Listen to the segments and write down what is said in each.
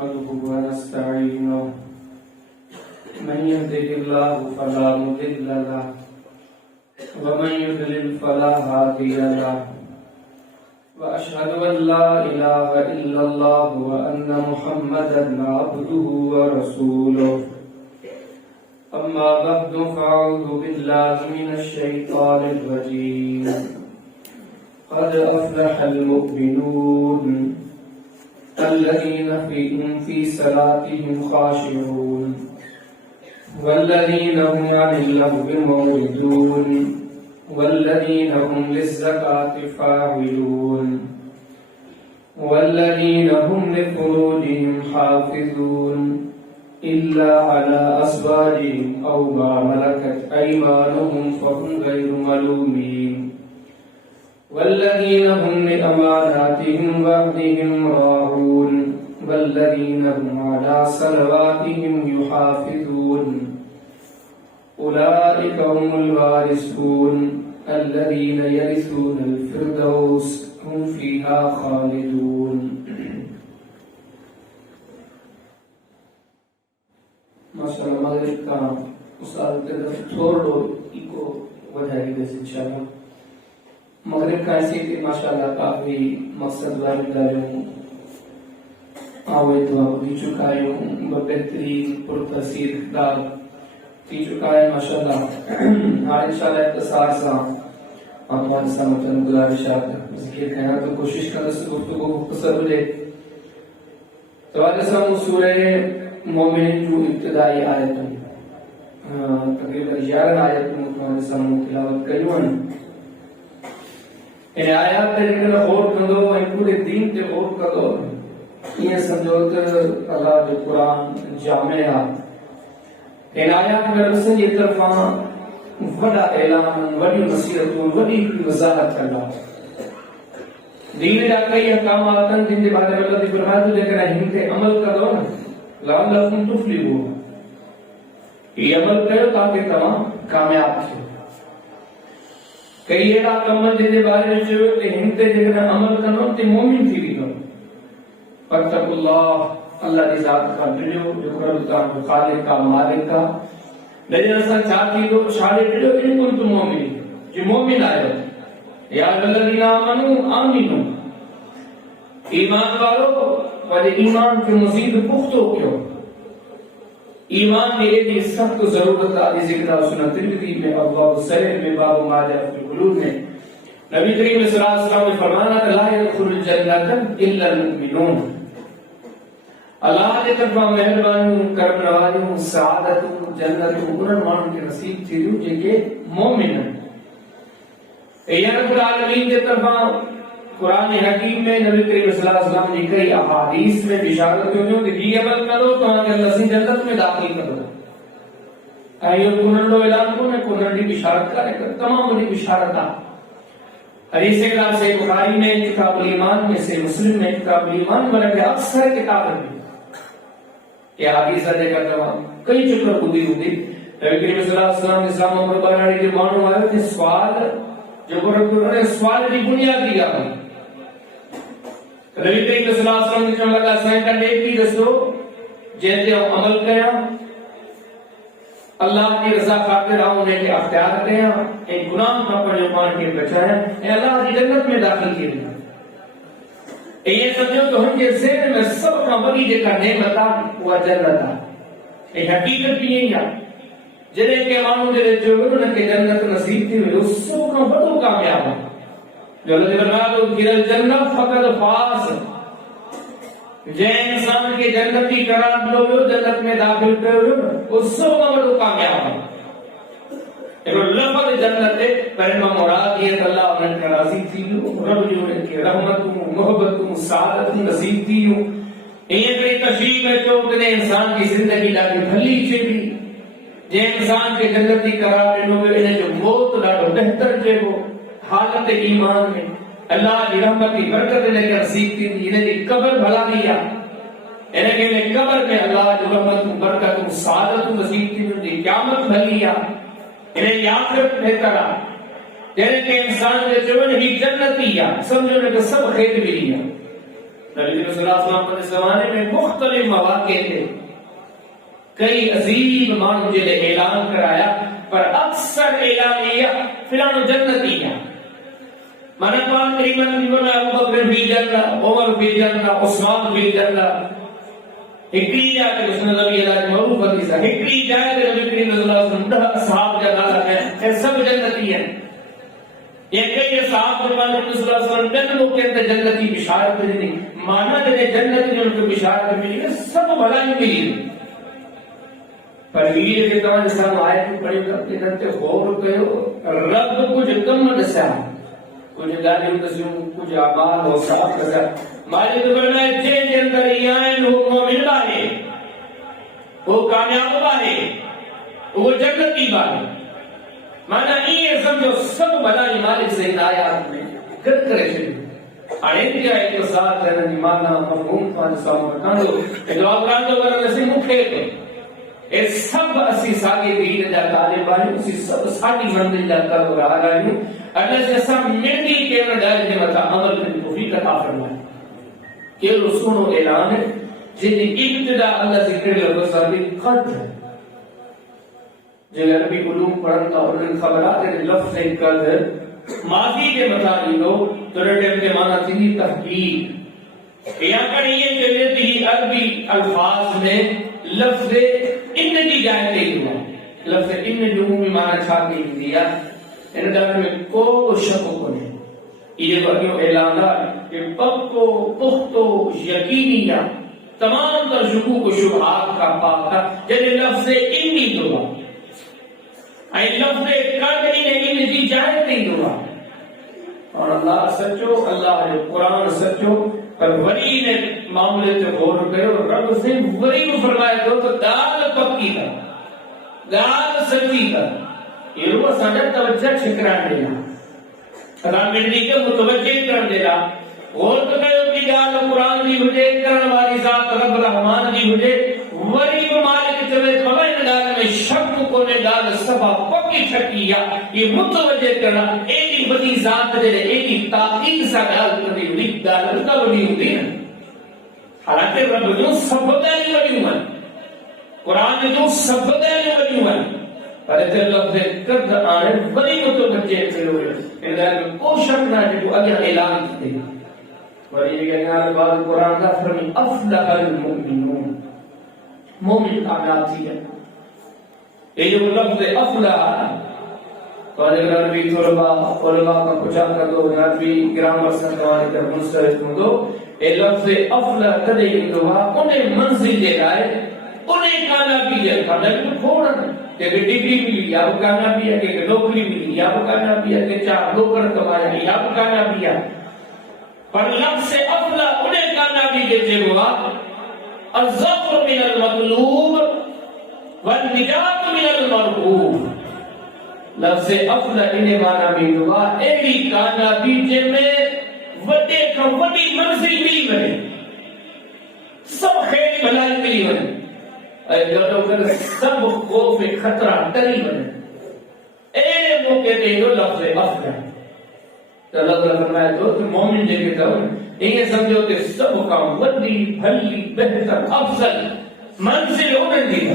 نحمده ونستعينه من يهده الله فلا مضل له ومن يضلل فلا هادي له وأشهد أن لا إله إلا الله وأن محمدا عبده ورسوله أما بعد فأعوذ بالله من الشيطان الرجيم قد أفلح المؤمنون الذين في صلاتهم خاشعون والذين هم عن اللغو معرضون والذين هم للزكاة فاعلون والذين هم لفروجهم حافظون إلا على أزواجهم أو ما ملكت أيمانهم فهم غير ملومين والذين هم لأماناتهم وعهدهم راعون والذين هم على صلواتهم يحافظون أولئك هم الوارثون الذين يرثون الفردوس هم فيها خالدون. ماشاءاللہ مغرب کا استاد طرف چھوڑو کو وجہ ہے انشاءاللہ مغرب کا ایسے کہ ماشاءاللہ کافی مقصد والی داروں آوے دعا دی چکا ہے بہترین پرتاثیر خطاب دی چکا ہے ماشاءاللہ آج انشاءاللہ اختصار سے ہمارے سامنے گزارشات ذکر کرنا تو کوشش کرنا سے گفتگو مختصر ہو جائے تو آج ہم سورہ مومن جو ابتدائی آیت تقریباً 11 آیت میں ہمارے سامنے تلاوت کریون ان آیات تے جڑا غور کندو ان پورے دین تے غور کندو یہ سمجھو تے اللہ جو قرآن جامع ہے ان آیات میں رسل یہ طرفاں وڈا اعلان وڈی نصیحت وڈی وضاحت کرنا دین جا کئی احکامات جن کے بارے میں اللہ نے فرمایا تو لیکن ان تے عمل کرو نا لعلکم تفلحون یہ عمل کرو تاکہ تمام کامیاب تھے کئی ایڑا کمل جن کے بارے میں چاہو کہ ہنتے جگہ عمل کرو تے مومن تھی بھی کرو فاتقوا اللہ اللہ کی ذات کا ڈریو جو رب کا خالق کا مالک کا لیکن ایسا چاہتی دو چھاڑے ڈریو ان کو تم مومن جو مومن آئے یا الذین آمنوا آمنوا ایمان والو وجہ ایمان کے مزید پختو کیوں ایمان کے ایک سخت ضرورت آدھی ذکر سنن ترمذی میں ابواب الصلاۃ میں باب ما جاء فی القلوب میں نبی کریم صلی اللہ علیہ وسلم نے فرمایا لا يدخل الجنۃ الا المؤمنون اللہ نے طرف مہربانی کرم نوازی سعادت جنت انہاں مانن کے نصیب تھی جو کہ مومن ہیں اے رب العالمین کی طرف قرآن حکیم میں نبی کریم صلی اللہ علیہ وسلم نے کئی احادیث میں بشارت کیوں کہ یہ عمل کرو تو آگے اللہ سے جنت میں داخل کرو ایو کنن لو اعلان کو نے کنن دی بشارت کرے تمام دی بشارت حدیث کلام سے بخاری میں کتاب الایمان میں سے مسلم میں کتاب الایمان بلکہ اکثر کتابیں یہ حدیث دے کا تمام کئی چکر خودی ہوتی نبی کریم صلی اللہ علیہ وسلم اسلام مبارک کے مانو آئے کہ سوال جو قرآن نے سوال کی بنیاد دیا ہے نبی کریم صلی اللہ علیہ وسلم نے فرمایا اللہ سائیں کا نیک بھی دسو جیسے عمل کریا اللہ کی رضا خاطر انہیں کے اختیار کریا ایک گناہ کا پرمان کے بچایا اے اللہ کی جنت میں داخل کیے یہ سمجھو تو ہم کے ذہن میں سب کا بڑی جگہ نعمت وہ جنت ہے یہ حقیقت بھی نہیں ہے جنہیں کے مانو جنہیں جو انہوں نے جنت نصیب تھی وہ سب کا بڑو کامیاب ہے جو اللہ نے فرمایا تو گرل جنت فقط فاز جے انسان کے جنتی قرار لو جنت میں داخل کرو اس سب کا بڑو کامیاب ہے ایک لفظ جنت ہے پہلے مراد یہ اللہ انہیں کا راضی تھی رب جو نے کی رحمت محبت سعادت نصیب تھی یہ کئی تشریف ہے جو انسان کی زندگی لاکھ بھلی چیزی جے انسان کے جنتی قرار ڈنو انہیں جو موت لاڈو بہتر جے وہ حالت ایمان میں اللہ کی رحمت کی برکت انہیں کے نصیب تھی انہیں کی قبر بھلا دیا انہیں کہ قبر میں اللہ کی رحمت برکت سعادت نصیب تھی انہیں قیامت بھلیا انہیں آخرت بہتر جنہیں کہ انسان جو ہی جنتی سمجھو نے کہ سب خیر ملی نبی صلی اللہ علیہ وسلم کے زمانے میں مختلف مواقع تھے، کئی عظیم مانگ جلے اعلان کرایا، پر اکثر اعلان یہ فلانو جنتی ہے. مانا قرآن کریم میں بنا ابو بکر فی جنہ، عمر فی جنہ، عثمان فی جنہ. ہکڑی جائے کہ اس نے نبی اللہ کی معروف حدیث ہے، ہکڑی جائے کہ نبی کریم صلی اللہ علیہ وسلم دہ اصحاب جنہ ہے، یہ سب جنتی ہیں. یہ کئی اصحاب فرمان نبی صلی اللہ علیہ وسلم جنتوں کے اندر جنتی بشارت ملی، مانا جنہیں جنت نے ان کو بشارت ملی، سب بھلائی ملی. پر یہ کہ تمہیں سب آیت پڑھی کرتے کرتے غور کرو، رب کچھ کم دسا، کچھ گالیوں دسیوں، کچھ اعمال و صاف دسا. مالک فرمائے جن کے اندر ایمان وہ مومن بانے، وہ کامیاب بانے، وہ جنتی بانے. مانا یہ سمجھو سب بھلائی مالک سے ہدایات میں کر کرے چھڑی. آئے کیا ایک ساتھ ہے نہ مانا مفہوم کا نسام بتاندو دعا کراندو ورنہ سے مکھے تو اے سب اسی ساگے دین جا طالبان اسی سب ساگی منزل جاتا ہو رہا رہی ہوں. اللہ سے سب ملتی کے نہ ڈال کے مطا عمل کرنے توفیق عطا فرمائے. یہ رسول و اعلان ہے جن ابتدا اللہ ذکر لفظ ثابت قد ہے. جو عربی علوم پڑھتا اور ان خبرات لفظ قد ماضی کے مطابق تو رٹے کے معنی تھی تحقیق. یہاں پر یہ جو تھی عربی الفاظ میں لفظ ان کی جائے نہیں ہوا. لفظ ان جو عمومی معنی چھا کے دیا ان دفعہ میں کو شک کو نہیں. یہ جو اعلانات کہ پکو پختو یقینیہ تمام تر شکوک و شبہات کا پاکا جیسے لفظ انی دعا اے لفظ قادری نے ان کی جائے نہیں دعا. اور اللہ سچو، اللہ جو قرآن سچو، پر ولی نے معاملے سے غور کرو. رب سے ولی کو فرمایا دو تو دال پکی کر، دال سچی کر. یہ روح ساجہ توجہ چھکران دینا، قرآن ملنی کے متوجہ کرن دینا. غور کرو کہ دال قرآن بھی ہوجے، کرن والی ذات رب رحمان بھی ہوجے. ولی کو مالک چلے قبائن دال میں شک کو نے دال سبا پکی چھکیا. یہ متوجہ کرنا ایڈی بڑی ذات دے ایڈی تاقید سا دال کردی ہوئی دال کا ولی ہوئی نا. حالانکہ رب جو سب دالی ولی ہوئی، قرآن جو سب دالی ولی ہوئی، پر جب لفظ قد آنے ولی متوجہ کرو ان دال میں کوئی شک نہ جو اگر اعلان کی دے. ولی یہ کہنے بعد قرآن کا فرمی افلح المؤمنون، مومن کامیاب تھی ہے. یہ جو لفظ افلح تو اگر عربی علماء کا پوچھا کر دو، عربی گرامر سے ہمارے کر مسترد ہوں دو. یہ لفظ افلح تدعی دعا انہیں منزل دے رہا ہے، انہیں کامیابی دے رہا ہے. تو کھوڑا کہ ڈگری ملی یا وہ کامیابی ہے، کہ نوکری ملی یا وہ کامیابی ہے، کہ چار نوکر کمایا یا وہ کامیابی ہے. پر لفظ افلح انہیں کامیابی دیتے ہوا الظفر من المطلوب والنجات من المرغوب. لفظ افلح انہیں مانا بھی ہوا ایڈی کامیابی جن میں وڈے کا وڈی منزل ملی بنے، سب خیر بھلائی ملی بنے، اگر سب خوف خطرہ ڈری بنے. ایڈے موقع دے دو لفظ افلح. تو اللہ تعالیٰ فرمائے دو تو مومن جے کے طور یہ سمجھو کہ سب کا وڈی بھلی بہتر افضل منزل انہیں دی ہے.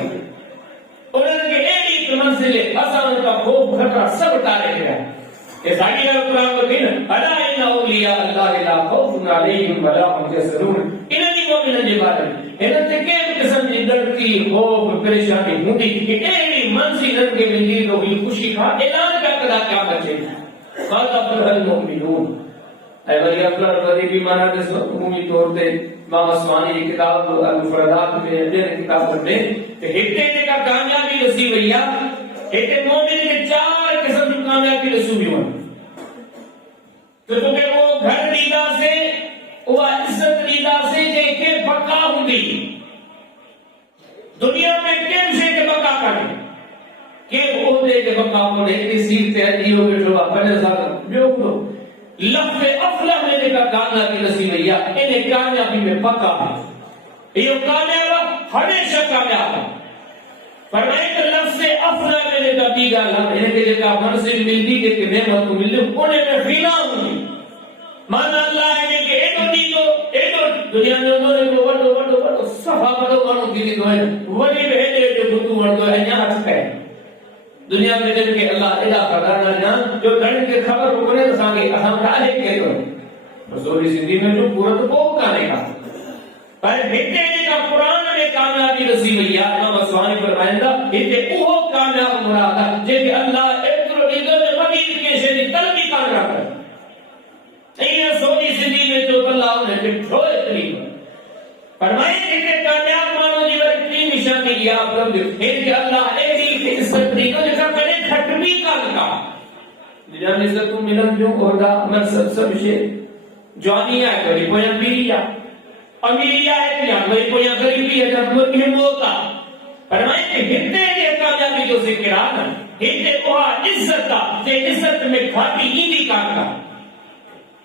انہیں کہ ایڈی منزل آسان کا خوف خطرہ سب ٹارے گیا. یہ ساڑی قرآن کو دین الا ان اولیاء اللہ لا خوف علیہم ولا هم یحزنون. انہیں دی مومن جے بارے انہیں تے کہ قسم دی ڈرتی خوف پریشانی ہوندی کہ ایڈی منزل ان کے ملی تو ہوئی خوشی کا اعلان کا قدا کیا بچے. قال افلح المؤمنون. اے ولی افلح ولی بھی مانا جس وقت عمومی طور پہ امام عثمانی کتاب المفردات میں اندر کتاب پڑھتے کہ ہٹے کا کامیابی نصیب ہوئی، ہٹے مومن کے چار قسم کی کامیابی نصیب ہوئی. تو کہ وہ گھر دیدہ سے، وہ عزت دیدہ سے جے کے بقا ہوندی دنیا میں کیم سے کے بقا کریں کہ وہ دے کے بقا ہونے کی سیر تے دیو کے جو اپنے ساتھ بیو کو لفظ افلح میں کا کامیابی نصیب ہے. انہیں کامیابی میں پکا ہے، یہ کامیاب ہمیشہ کامیاب ہے. فرمائے کہ لفظ افلح میں کا بیگا انہیں کے جگہ منزل ملتی کہ نعمت ملی انہیں میں غنا ہوئی. مانا اللہ ہے کہ ایڈو دی تو ایڈو دنیا میں وڈو صفا بدو مانو تھی تو ہے وڈی بہے جو بتو وڑدو ہے یہاں ہاتھ پہ دنیا میں جن کے اللہ ادا کرانا جان جو دن کے خبر رکنے تو سانگے ہم ڈالے کے تو رسول زندگی میں جو پورا تو کو کانے کا پر ہتے کا قرآن میں کامیابی نصیب ہے امام اسوانی فرمائندا ہتے وہ کامیاب مراد ہے جے کہ اللہ اترو دیدو نے مدید کے شے قلبی کامیاب ہے یہ سوچی زندگی میں جو اللہ نے ٹھوئے تقریبا فرمائے کہ کامیاب مانو دی ور کی نشانی یا آپ ہے کہ اللہ ایسی عزت دی کو جیسا کرے کھٹبی کا جان عزت کو ملن جو عہدہ منصب سب شے جوانی ہے کوئی کوئی امیری ہے یا کوئی کوئی غریبی ہے جب کوئی موتا فرمائے کہ ہتے یہ کامیابی جو ذکر آنا ہتے وہ عزت کا کہ عزت میں کھاتی ایندی کاٹا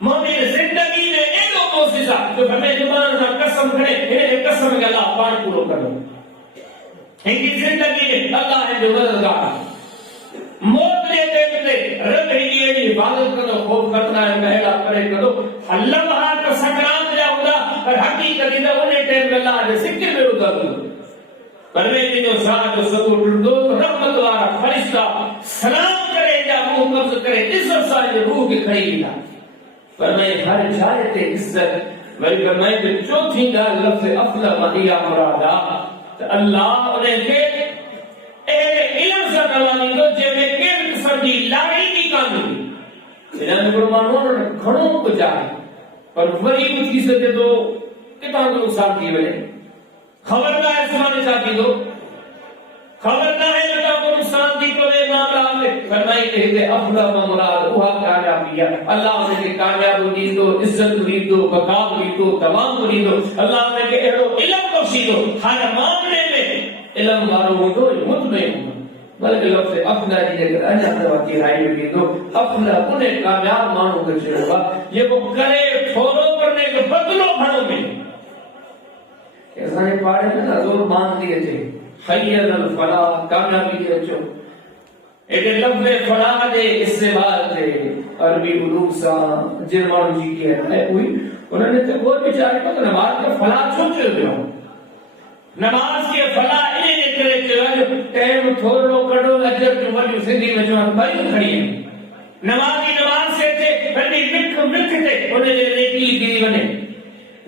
مومن زندگی میں ایلو موسیسا جو ہمیں زبان سے قسم کرے یہ قسم کہ اللہ پان پورو کرو ہندی زندگی میں اللہ ہے جو مددگار موت دے دیتے رب ہی کی حفاظت کرو خوف کرنا ہے پہلا کرے کرو لمحہ کا سکرات جا ہوگا اور حقیقت ہے انہیں ٹائم اللہ نے ذکر میں رکا دو پرویز جو ساتھ جو سکو ٹردو تو رحمت والا فرشتہ سلام کرے جا منہ قبض کرے عزت ساتھ روح کی کھڑی گیا فرمائے ہر جائے تے عزت ولی فرمائے کہ چوتھی گال لفظ افلا مہیا مرادا اللہ انہیں کہ اہل علم سے نوانی دو جے میں کیم قسم دی لاڑی کی کامی انہوں نے فرمانوں نے گھڑوں کو جائے پر وری کچھ کی سکتے تو کتنا کو نقصان کی وجہ خبر نہ ہے سمانے چاہتی دو خبر نہ ہے لگا کو نقصان دی تو اے معاملہ میں فرمائی کہتے افلا مراد وہاں کامیابی ہے اللہ نے کہ کامیاب دی دو عزت دی دو بقا دی دو تمام دی دو اللہ نے کہ ایرو علم کو سی دو ہر معاملے میں علم مارو ہو دو مطمئن ہو بلکہ لفظ افلا دی اگر انجا دواتی رائی میں دی دو افلا انہیں کامیاب مانو کر چھے ہوگا یہ وہ کرے تھورو کرنے کے بدلو بھنوں میں ایسا نے پاڑے میں نا زور باندھ دیئے تھے خیر الفلاح کامیابی کے اچھو ایک لفظ فلاح دے اس سے بات دے عربی علوم سا جرمان جی کی ہے ہوئی انہوں نے تو بہت بیچارے کو تو نماز کا فلاح چھوچے ہوئے ہوں نماز کے فلاح انہیں نے کرے چلو ٹیم تھوڑو کڑو اجر جو ولی زندگی میں جو ہم بھائی کھڑی ہیں نمازی نماز سے تھے بلنی مک تھے انہیں نے نیکی دی بنے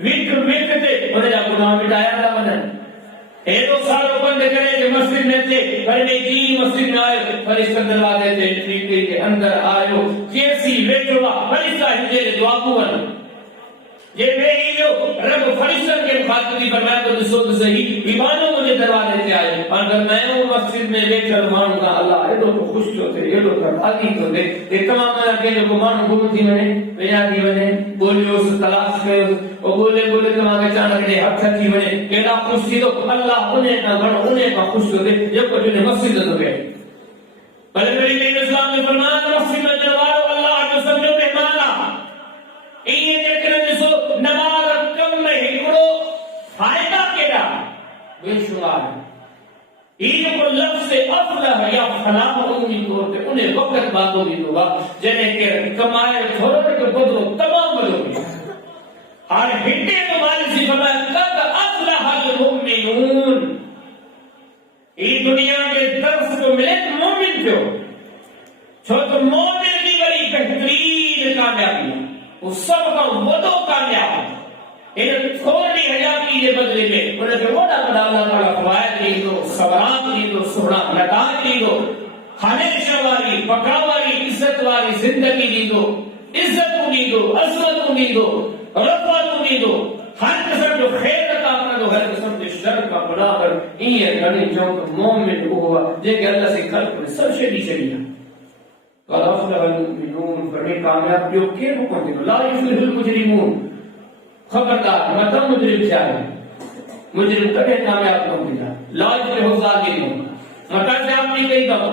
مک تھے انہیں جا گناہ مٹایا تھا بنے ایدو سالوں بند کرے جو مسجد میں تھے بلنی جی مسجد میں آئے فرشتہ دلوا دیتے ٹھیکے کے اندر آئے کیسی ویٹوا فرشتہ ہجے دعا کو بنا یہ میری جو رب فرشتہ کے مخاطبی فرمایا تو دسو صحیح ایمانوں مجھے دروازے سے آئے اگر میں ہوں مسجد میں لے کر مانوں گا اللہ یہ تو خوش ہوتے یہ لوگ راضی ہوتے یہ تمام کے جو گمان گمتی میں بنا دی بنے بولے اس تلاش کرے وہ بولے تمام کے چاند کے ہاتھ تھی بنے کیڑا خوش تھی تو اللہ انہیں نہ بڑھ انہیں کا خوش ہوتے جب کو جو مسجد ہو گئے بلے میری دین اسلام نے فرمایا مسجد میں جوارو اللہ جو سمجھو مہمانا یہ دیکھنے جسو نماز کم میں ہکڑو فائدہ کیڑا بے شمار یہ کو لفظ افلح یا فلاح انہی طور پہ انہیں وقت باتوں بھی ہوگا جنہیں کہ کمائے تھوڑے کے بدلو تمام بدلو بھی اور ہٹے تو مالی سی فرمایا قد افلح المؤمنون یہ دنیا کے درس کو ملے تو مومن کیوں چھو تو مومن بھی بڑی بہترین کامیابی ہے وہ سب کا وڈو کامیاب ہے انہیں تھوڑی حیاتی کے بدلے میں انہیں کہ وڈا اللہ تعالیٰ فوائد دی دو صبرات دی دو سہنا نتاج دی دو ہمیشہ والی پکا والی عزت والی زندگی دی دو عزت دی دو عظمت دی دو رفعت دی دو ہر قسم جو خیر عطا کر دو ہر قسم کے شر کا بنا کر یہ گھڑی جو مومن ہوا جے کہ اللہ سے خلق نے سب شدی شریعہ قال افلح المؤمنون فرمی کامیاب جو کہ حکم دے لا یفلح المجرمون خبردار مطلب مجرم چاہے مجرم کبھی کامیاب نہیں ہوگا لا یفلح الظالمون مطلب سے آپ نے کہی کہا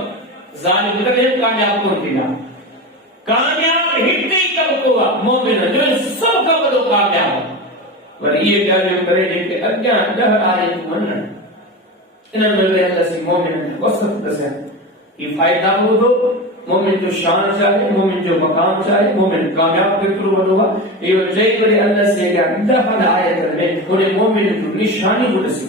ظالم کبھی کامیاب نہیں ہوگا کامیاب ہٹی کب ہوگا مومن جو سب کا بدو کامیاب اور یہ کیا جو کرے کہ اگیان دہر آئے منن انہوں نے اللہ سے مومن وسط دسے یہ فائدہ ہو دو مومن جو شان چاہے، مومن جو مقام چاہے، مومن کامیاب کے طور بنوا یہ جے کرے اللہ سے کہ اللہ آیت میں انہیں مومن جو نشانی کو رسی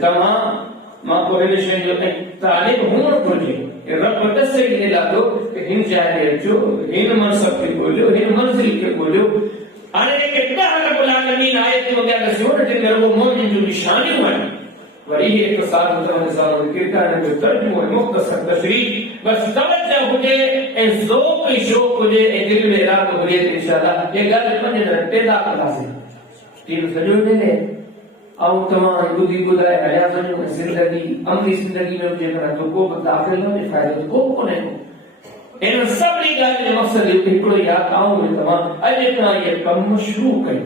تمام ماں کو ریلیشن جو طالب ہوں بولے کہ رب دسے کہ لا دو کہ ہن جائے جو ہن منصب کے بولو ہن منزل کے بولو آنے کہ اللہ رب العالمین آیت وغیرہ سے ہونا جن میں وہ مومن جو نشانی ہوئے وہی اختصار مطلب نظام ذکر کا ہے کہ ترجمہ مختصر تشریح بس توجہ ہوجے اے ذوق شوق ہوجے اے دل میں ارادہ ہوجے انشاءاللہ یہ گل پنج پیدا کرتا سے تین سجو دے لے او تمام بدی بدائے حیا سجو زندگی عملی زندگی میں مجھے کرا تو کو داخل ہونے فائدہ تو کو کونے کو ان سب لی گل میں مقصد ہے کہ کوئی یاد آؤں میں تمام اجتنا یہ کم مشروع کریں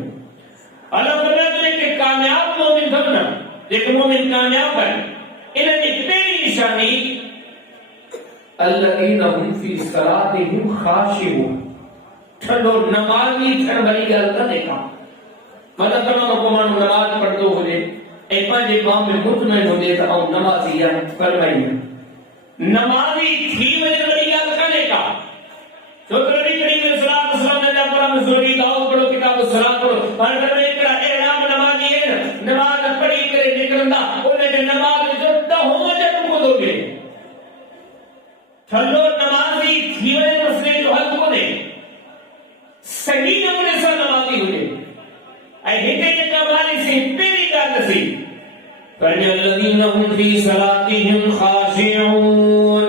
اللہ فرماتے ہیں کہ کامیاب مومن بننا ایک مومن کامیاب ہے انہیں ایک پہلی نشانی الذین هم فی صلاتهم خاشعون ٹھنڈو نمازی ٹھنڈ بھری گل کا دیکھا مطلب تمام حکمان نماز پڑھ دو ہوئے ایک پانچ امام میں مطمئن ہو دیتا ہوں نمازی یا فرمائیے نمازی تھی وجہ بڑی گل کا دیکھا تو نبی کریم صلی اللہ علیہ وسلم نے پڑھا مسوری داؤ پڑھو کتاب الصلاۃ پڑھو ہر کرے ایک اعلان نمازی ہے نماز پڑھی کرے نکلنا انہیں کہ نماز جو ہو جب کو دو گے چلو نمازی تھی وجہ مسئلے جو حل کو دے صحیح نمونے سے نمازی ہوئے اے ہکے یہ کمالی سے پہلی گل سی فرمایا الذین هم فی صلاتهم خاشعون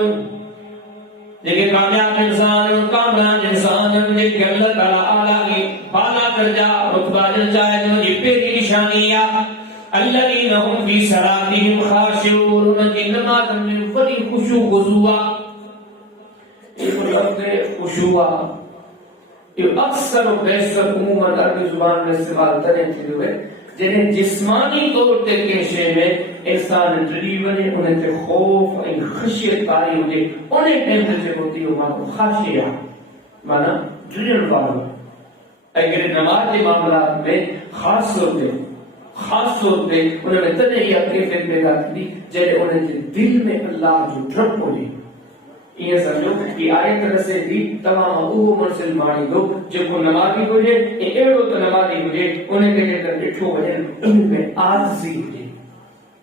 لیکن کامیاب انسان کامران انسان نے کہ اللہ تعالی اعلی کی بالا درجہ رتبہ چاہے تو یہ پہلی نشانی ہے الذین هم فی صلاتهم خاشعون ان کی نماز میں بڑی خشوع خضوع یہ لفظ خشوع یہ اکثر و بیشتر عموماً عربی زبان میں استعمال کریں تھے ہوئے جنہیں جسمانی طور تے کیشے میں انسان ڈری بنے انہیں تے خوف ان خشیت کاری ہوئے انہیں ٹیم سے ہوتی ہو ماں کو خاشیہ مانا ڈرین والو اگر نماز معاملات میں خاص ہوتے انہیں میں تنہی یہ کیفیت پیدا کی جنہیں انہیں تے دل میں اللہ جو ڈرپ ہوئی یہ سمجھو کہ آیت رسے دی تمام اوہ منسل مانی دو جو کو نمازی ہو جائے یہ ایڑو تو نمازی ہو جائے انہیں کہتے کر اٹھو وجہ ان میں آجزی ہو جائے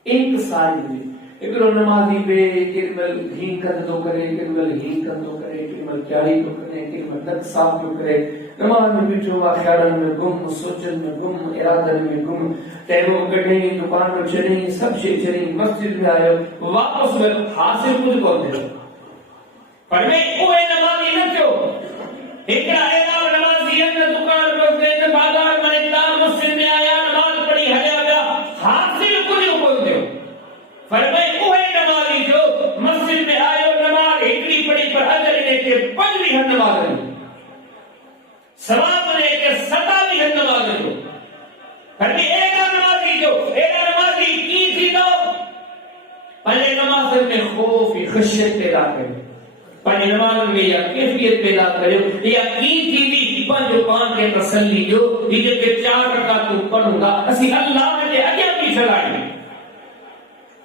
انکساری ہو جائے اگر نمازی پہ کرمل ہین کند دو کرے کرمل ہین کند دو کرے کرمل کیاری دو کرے کرمل نک صاف دو کرے نماز میں بیٹھو ہوا خیالن میں گم سوچن میں گم ارادن میں گم ٹیموں گڑنے دکان میں چلیں سب شے چلیں مسجد میں آئے واپس میں حاصل کچھ کون دے پر میں کوئی نمازی نہ کیوں ایکڑا اعلان نمازی اپنے دکان پر گئے بازار میں اتنا مسجد میں آیا نماز پڑھی ہلیا گیا حاصل کچھ کون دے پر میں کوئی نمازی جو مسجد میں آئے نماز ایکڑی پڑھی پر اجر لے کے پنجویں ہن نماز لے ثواب لے کے 27 ہن نماز لے پر میں ایک نمازی جو ایک نمازی کی تھی تو پہلے نماز میں خوف خشیت پیدا کرے پانی نماز میں یا کیفیت پیدا کرے یقین کی بھی پانچ پان کے تسلی جو یہ کہ 4 رکعت تو پڑھوں گا اسی اللہ نے اگے بھی چلائی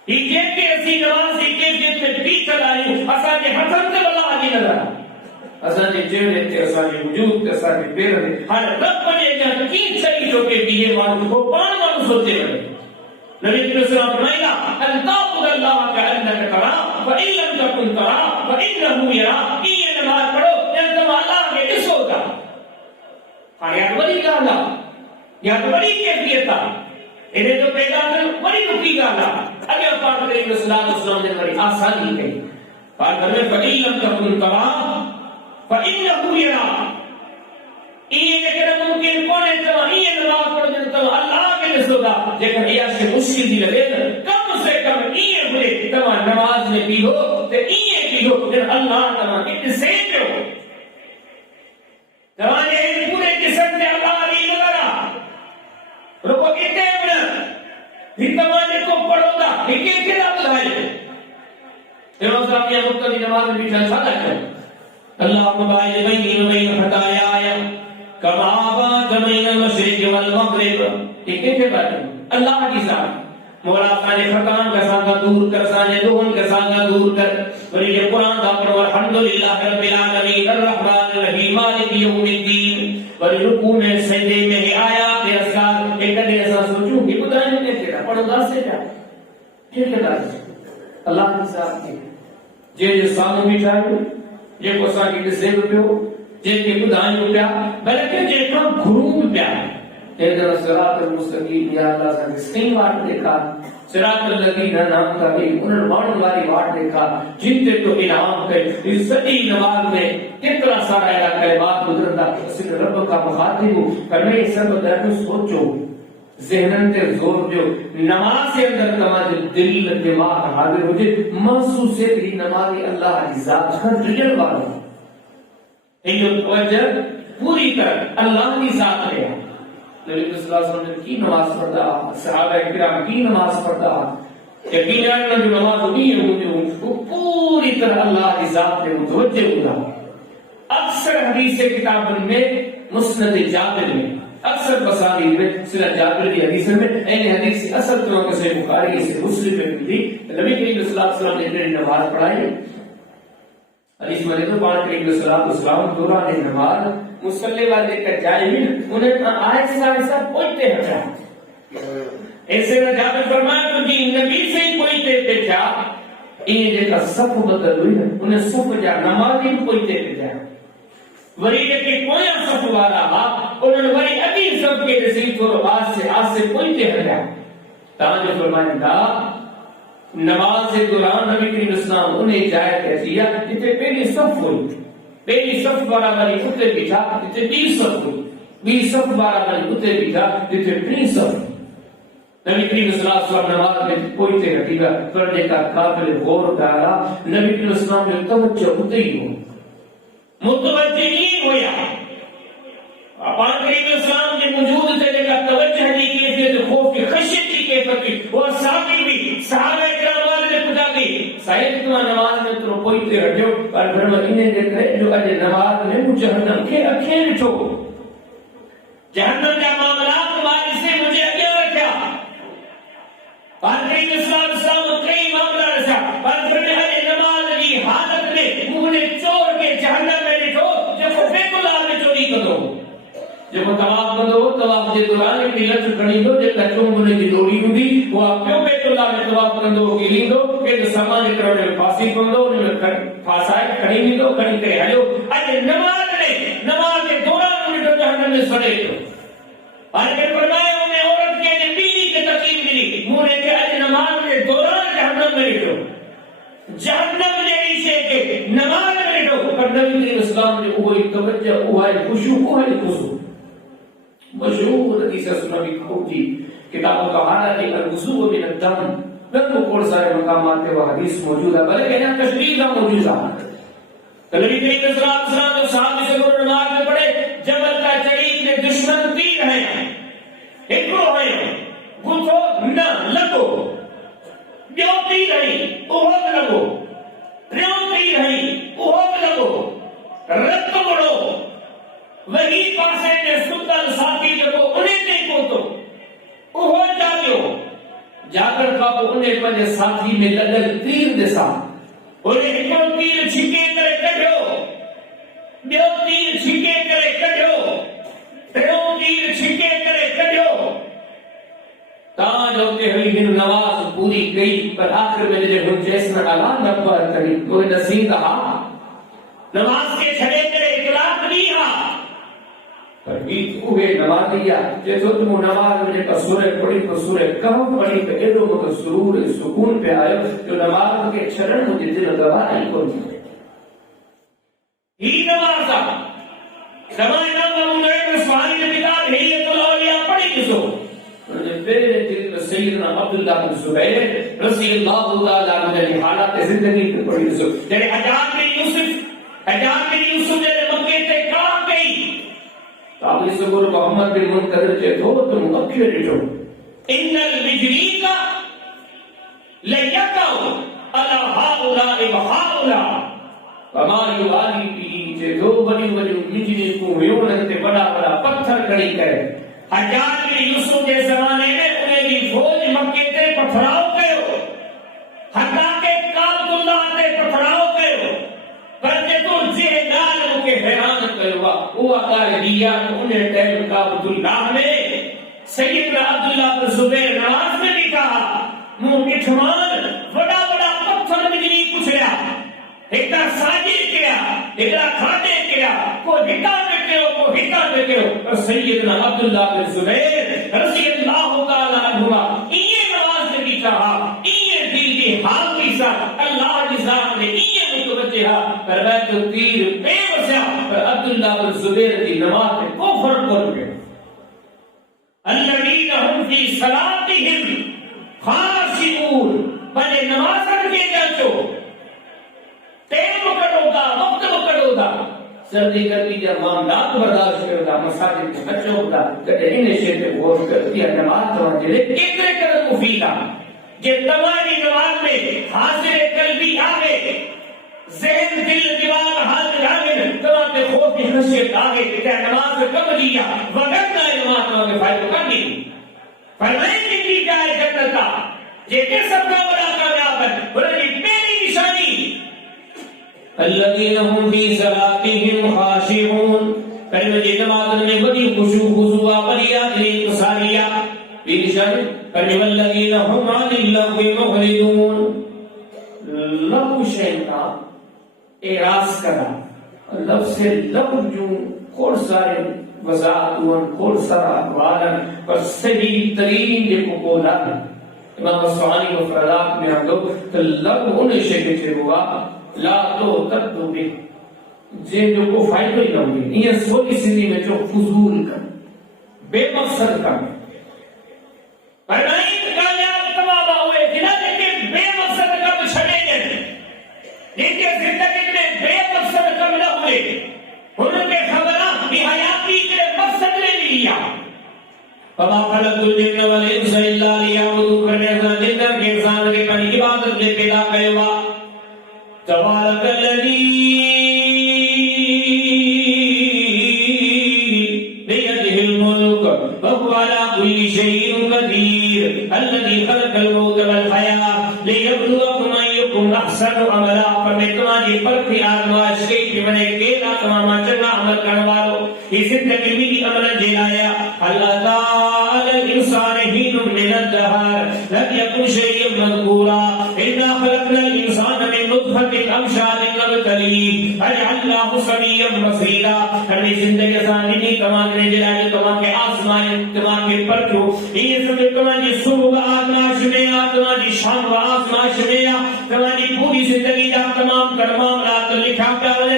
یہ کہ اسی نماز کی کیفیت میں بھی چلائی اسا کے حسن سے بلا نہیں نظر اسا کے چہرے تے اسا کے وجود تے اسا کے پیر تے ہر رب نے یقین صحیح جو کہ یہ مانو کو پان مانو سوچے رہے نبی صلی اللہ علیہ وسلم فرمایا ان تعبد اللہ کأنک تراه فإن لم تكن تراه فإنه يراك یہ نماز پڑھو جب تم اللہ کے دسو گا ہاں یہ بڑی گالا یہ بڑی کیفیت انہیں تو پیدا کر بڑی رکی گالا اگر پاک کریم صلی اللہ علیہ وسلم نے بڑی آسانی کہی پاک کریم فإن لم تكن تراه فإنه يراك یہ لیکن ممکن کونے تمام یہ نماز پڑھ جن تمام اللہ کے دسو گا لیکن یہ سے مشکل دی لگے کم سے کم یہ بولے تمام نماز میں بھی ہو تو یہ بھی ہو جن اللہ تمام کتنے سے ہو تمام یہ پورے قسم سے اللہ علی لگا رکو کتنے بنا ہی تمام کو پڑھو گا ہی کتنے لائے امام صاحب یہ مقتدی نماز میں بھی چلتا ہے اللہ مبائن بینی و بین خطایا کما بات بین المشرق والمغرب یہ کیسے بات ہے اللہ کی ذات مولا سانے خطان کا سانگا دور کر، سانے دہن کا سانگا دور کر، ولی یہ قرآن دا پر الحمدللہ رب العالمین الرحمن الرحیم مالک یوم الدین، ولی رکوع میں سجدے میں آیات اذکار ایک کدے ایسا سوچوں کہ بدائیں نے تیرا پڑھ دا سے جا پھر کہتا ہے اللہ کی ذات کی جے سامو بٹھائے جے کو سا کی سے پیو جے کے بدائیں پیا بلکہ جے کا گھروم پیا اہدنا الصراط المستقیم یا اللہ سے اسکیم واٹ دیکھا صراط الذین انعمت علیہم انہوں نے والی واٹ دیکھا جن تے تو انعام کر اس سٹی نماز میں کتنا سارا ایرا کلمات گزرتا اس رب کا مخاطب ہوں کہ میں اس سب درد سوچو ذہنن تے زور جو نماز کے اندر تمام دل دماغ حاضر ہو جائے محسوس ہے کہ نماز اللہ کی ذات کا جل والا ہے جو توجہ پوری کر اللہ کی ذات ہے نبی صلی اللہ علیہ وسلم کی نماز پڑھتا صحابہ کرام کی نماز پڑھتا یقیناً جو نماز ہوئی ہے وہ پوری طرح اللہ کی ذات میں متوجہ ہوتا اکثر حدیث کتابوں میں مسند جابر میں اکثر بسانی میں سنہ جابر کی حدیث میں این حدیث اصل طور سے بخاری سے مسلم میں بھی نبی کریم صلی اللہ علیہ وسلم نے نماز پڑھائی حدیث میں تو پانچ کریم صلی اللہ علیہ وسلم دوران نماز مصلی والے کا جائے انہیں آہستہ آہستہ پوچھتے ہیں ایسے میں جابر فرمایا تو جی نبی سے ہی پوچھتے پہ جا انہیں دیکھا صف بدل ہوئی ہے انہیں صف جا نماز ہی پوچھتے پہ جا وری کہ کوئی صف والا انہوں نے وری ابھی صف کے رسید کو آج سے پوچھتے ہیں جا تاں فرمایا دا نماز کے دوران نبی کریم اسلام انہیں ہدایت کہتی ہے جتنے پہلی صف ہوئی پہلی صف برابری کتے بٹھا جتنے 20 صف ہوئی 20 صف برابری کتے بٹھا جتنے 30 صف نبی کریم صلی اللہ علیہ وسلم نماز میں پوچھتے رکھیگا پڑھنے کا قابل غور کرا نبی کریم اسلام نے توجہ ہوتے ہی ہو متوجہ نہیں ہویا اپان کریم اسلام کے موجود سے لے کر توجہ نہیں کیفیت خوف کی خشیت کی کیفیت وہ صحابی بھی صحابہ کرام والے نے پوچھا کہ سائد تمہاں نماز میں تو پوچھتے رہو اور پھر مدینے دیکھ رہے جو اجے نماز میں وہ جہنم کے اکھے رٹھو جہنم کا معاملات تمہاری سے مجھے اگے رکھا اور کریم اسلام کئی معاملہ رسا اور پھر اجے نماز کی حالت میں منہ نے چور کے جہنم میں رٹھو جب وہ بیت اللہ میں چوری کرو جب وہ طواف بندو طواف کے دوران ایک لچ کھڑی دو جب کچوں بنے کی دوڑی ہوگی وہ آپ کیوں بیت اللہ میں طواف بندو کی لی دو کہ جو سامان کروڑے میں پاسی بندو انہیں پھاسائے کھڑی نہیں دو کھڑی کرے ہلو اجے نماز کے دوران انہیں تو جہنم میں سڑے دو اور پھر فرمایا انہیں عورت کے لیے بیوی کی تکلیف ملی منہ نے کہ اجے نماز کے دوران جہنم میں رٹو جہنم نے اسے کہ نماز میں رٹو پر نبی کریم اسلام نے وہی توجہ وہی خشوع وہی خضوع مشہور حدیث سنبی کھوٹی کتابوں کا حالہ ہے الوضوء من الدم میں کو سارے مقامات پہ وہ حدیث موجود ہے بلکہ یہاں تشریح کا موجود ہے نبی کریم صلی اللہ علیہ وسلم جو صحابہ سے گرو نماز میں پڑھے جبل کا چڑھید میں دشمن تیر ہیں ایکڑو ہیں گھتو نہ لگو بیو تیر ہیں اہد لگو ریو تیر ہیں اہد لگو رت بڑھو وہی پاسے نے سندر ساتھی لگو انہیں نہیں کو تو وہ جاگیو جا کر کھاپو انہیں پہلے ساتھی میں لگل تیر دسا انہیں ایکو تیر چھکے کرے کٹھو بیو تیر چھکے کرے کٹھو تریو تیر چھکے کرے کٹھو تاں جوتے ہوئی ہن نواز پوری گئی پر آخر میں جب ہن جیسن اعلان نبر کری کوئی نصیب کہا نماز کے چھڑے کرے اطلاق نہیں ہا پر بیت اوہے نماز دیا جیسو تم نماز میں کا سورہ پڑھی تو سورہ کہف پڑھی تو ایدو مگر سرور سکون پہ آئے جو نماز کے چھڑن مجھے دل گواہ نہیں کو نہیں ہی نماز آ سمائے نام ابو نعیم اسفہانی نے کتاب حیت الاولیاء پڑھی کسو پہلے دل سیدنا عبداللہ بن زبیر رضی اللہ تعالیٰ عنہ حالات زندگی پر پڑھی کسو جنہیں حجاج بن یوسف جنہیں مکہ تے کام گئی تابلی سکر محمد بن منقدر کے دو تم اکھے رٹو ان المجرین لیکاؤ علی ہاؤلاء وہاؤلاء وما یوالی بھی جے دو بڑی مجرین کو ویونتے بڑا بڑا پتھر کھڑی کرے حجاج بن یوسف کے زمانے میں انہیں بھی فوج مکے تے پتھراؤ کہو حتیٰ کہ کعبۃ اللہ تے پتھراؤ کہو پر جے تو جے گال کے حیران کہو وہ قائدیہ انہیں ٹائم کعبۃ اللہ میں سیدنا عبداللہ بن زبیر نماز میں بھی کہا منہ کٹھمان بڑا بڑا پتھر بجلی کچھ لیا ایک ساجی کیا ایک کھانے کیا کو ہٹا دیتے ہو کو ہٹا دیتے ہو اور سیدنا عبداللہ بن زبیر رضی اللہ تعالیٰ عنہ یہ نماز نے بھی کہا یہ دل کی حال کی ساتھ اللہ کی ذات نے یہ متوجہ پر میں تو تیر بے وسع پر عبداللہ بن زبیر کی نماز میں کفر کر گئے الذین هم فی صلاتهم خاشعون بنے نماز کے جانچو ٹائم مکڑو دا وقت مکڑو دا سردی کرتی جب معاملات برداشت کرتا مساجد کے بچوں دا کہتے ہیں انہیں شیطے غور کرتی ہے نماز توجہ لے کتنے قدر مفیدہ کہ تمہاری نماز میں حاضر قلبی آگے ذہن دل دماغ حاضر آگے تمام میں خوف کی خشیت آگے کہ نماز کم دیا وگرنہ نماز تمہیں فائدہ کر دی فرمائیں کی جائے جنت کا یہ کہ سب کا بڑا کامیاب ہے بلکہ پہلی نشانی الذین هم فی صلاتهم خاشعون کلمہ کی نماز میں بڑی خشوع بڑی عادت ساریہ یہ نشانی کلمہ الذین هم عن اللغو معرضون لغو شیء کا اعراض کرنا لفظ سے لغو جو کون سارے وضاحتون کون سارا اقوالن پر صحیح ترین جے کو بولا ہے امام الصحانی مفردات میں ہم لوگ تو لغو انہیں شکل سے ہوا لا تو تدو بے جے جو کو فائدہ ہی نہ ہوئی یہ سوئی سندھی میں جو فضول کر بے مقصد کر فرمائیں کامیاب تمام ہوئے جنہاں کے بے مقصد کم چھڑے گئے لیکن زندگی میں بے مقصد کم نہ ہوئے انہوں نے خبرہ بھی حیاتی کے مقصد لے لیا فما خلقت الجن والانس الا ليعبدون کرنے زندہ کے انسان کے بڑی عبادت لے پیدا کیا تبارک الذی بیدہ الملک وهو على كل شيء قدیر الذي خلق الموت والحیاة لیبلوکم ایکم احسن عملا فرمائے تمہاری پرکھی آزمائش گئی کہ میں نے کہنا تمہارا چنگا عمل کرنوالو اس زندگی بھی عمل جلایا اللہ تعالی الانسان حین من الدہر لم یکن شیئا مذکورا انا خلقنا الانسان من نطفة امشاج نبتلیہ فجعلناہ سمیعا بصیرا ہمیں زندگی آسانی نہیں تمام نے جلایا تمام کے آسمان تمام کے پرکھو یہ سمجھ تمہاری صبح آزمائش میں تمہاری شام و آزمائش میں تمہاری پوری زندگی دا تمام کرمام رات لکھا کر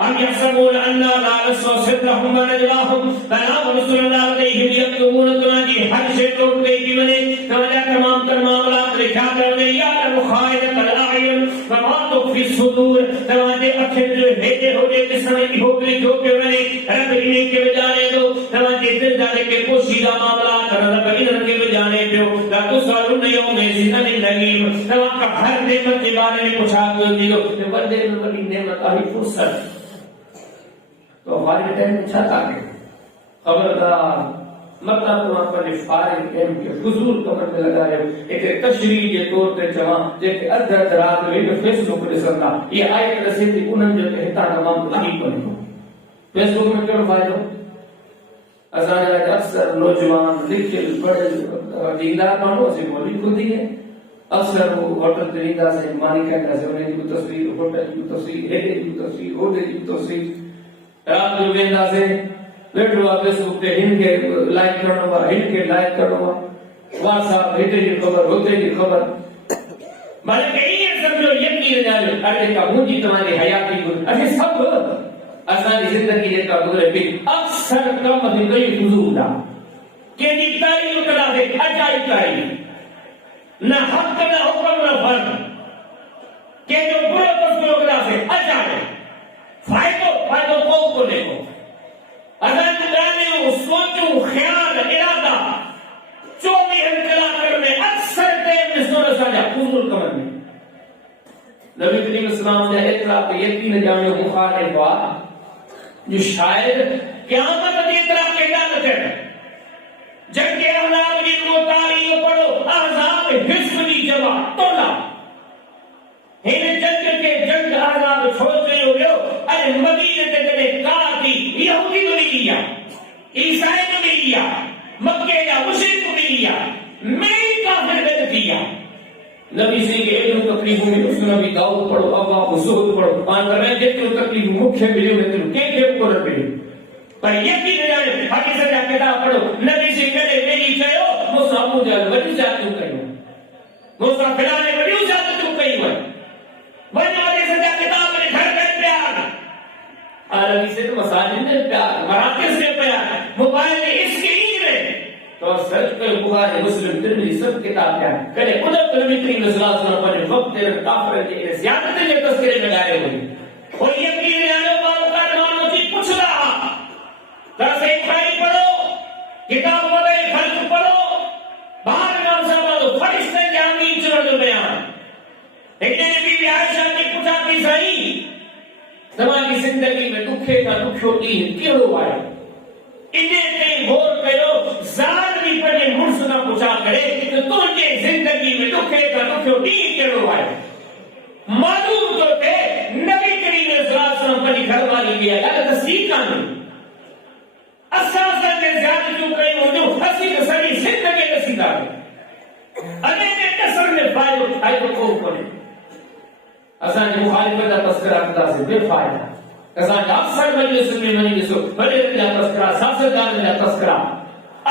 ام يحسبون أننا لا نسمع سرهم ونجواهم بلى ورسلنا لديهم يكتبون تمہاری ہر شے توڑ گئی بھی بنے تمہارا تمام معاملات لکھا کر دے یعلم خائنۃ الاعین وما تخفی الصدور تمہارے اکھیں جو ہیجے ہو گئے جس طرح کی ہو گئی جو کہ بنے رب انہیں کے بجانے دو تمہارے دل جانے کے پوشیدہ معاملات رب انہیں کے بجانے دو لا تسألون یومئذ عن النعیم تمہارا ہر نعمت کے بارے میں پوچھا کر دیو بندے میں بڑی نعمت آئی فرصت تو ہمارے ٹائم میں چھاتا گئے خبردار مطلب تو اپنے فارغ ٹائم کے فضول کمر میں لگا رہے ایک تشریح کے طور پر جمع جیسے ادھر رات میں ایک فیس بک پر سکتا یہ آیت رسی تھی انہوں جو کہتا تمام کو نہیں پڑھی ہو فیس بک میں کیوں فائدہ ازان آج اکثر نوجوان لکھے پڑھے دیندار مانو اسے مولی کو دیئے اکثر وہ ہوٹل دیندہ سے مانی کہتا سے انہیں جو تصویر ہوٹل جو تصویر ہیڈے جو تصویر ہوٹل جو تصویر رات جو ویندا سے بیٹھو فیس بک تے ہن کے لائک کرنو وا ہن کے لائک کرنو وا واٹس ایپ ہتے کی خبر ہوتے کی خبر بلکہ یہ سمجھو یقین جانو ارے کا مجھے تمہاری حیاتی گزر ارے سب اسانی زندگی نے کا گزرے بھی اکثر کم ہی کئی فضول دا کہ دی تعلیم کرا دے اجائی تعلیم نہ حق نہ حکم نہ فرض کہ جو برے پسکلوں کرا سے اجائی فائدہ کو دیکھو اگر جانے ہو سوچو خیال ارادہ چوبی انقلا کرنے اکثر ٹائم میں سورہ ساجہ فضول کمر میں نبی کریم اسلام نے اطلاع پہ یقین جانے مخالف بات جو شاید قیامت کی اطلاع کے ڈال کر جنگ کے احزاب کی کو تعلیم پڑھو احزاب حصہ لیا، عیسائی کو بھی لیا، مکے یا مشرک کو بھی لیا، میں ہی کافر بد کیا. نبی سے کہ ایک تکلیف میں اس نبی داؤد پڑھو، ابا حسود پڑھو، پان کر رہے دیکھتے ہو تکلیف مکھے ملے ہوئے تلو کہ کو رکھ ملے. پر یقین جانے حدیث کا کتاب پڑھو، نبی سے کہتے میری چاہو وہ ابو جہل ولی جاتے ہو کہیں وہ فلانے ولی جاتے تو کہیں وجہ حدیث کا کتاب میں گھر گھر پیار عربی سے تو مساجد میں پیار، مراکز سے پیار، موبائل میں اس کے عید ہے تو سچ پہ بخاری مسلم ترمذی سب کتاب کیا ہے کرے خدا نبی کریم صلی اللہ علیہ وسلم پر وقت کافر کے زیادت کے تذکرے میں لائے ہوئے کوئی یقین ہے بارو کا مانو جی پوچھ رہا درس بخاری پڑھو، کتاب وغیرہ خلق پڑھو، باہر نام صاحب فرشتے کے آمین چڑھ دو بیان. لیکن بی بی عائشہ نے پوچھا کہ صحیح تمہاری زندگی میں دکھے کا دکھو دین کیوں آئے؟ انہیں کہیں غور کرو، ظالمی پر یہ مرس نہ پوچھا کرے تو تجھے زندگی میں دکھے کا دکھو دین کیوں آئے؟ معلوم تو تھے نبی کریم صلی اللہ علیہ وسلم پر گھر والی لیا یا تصدیق کا نہیں اساسا میں زیادہ جو کہیں وہ جو حسی سری زندگی کا سیدھا ہے انے نے کسر میں فائدہ اٹھائی تو کو کرے اساں جو مخالفت کا تذکرہ خدا سے بے فائدہ اساں اکثر مجلس میں مجلس بڑے کا تذکرہ سیاستدان کا تذکرہ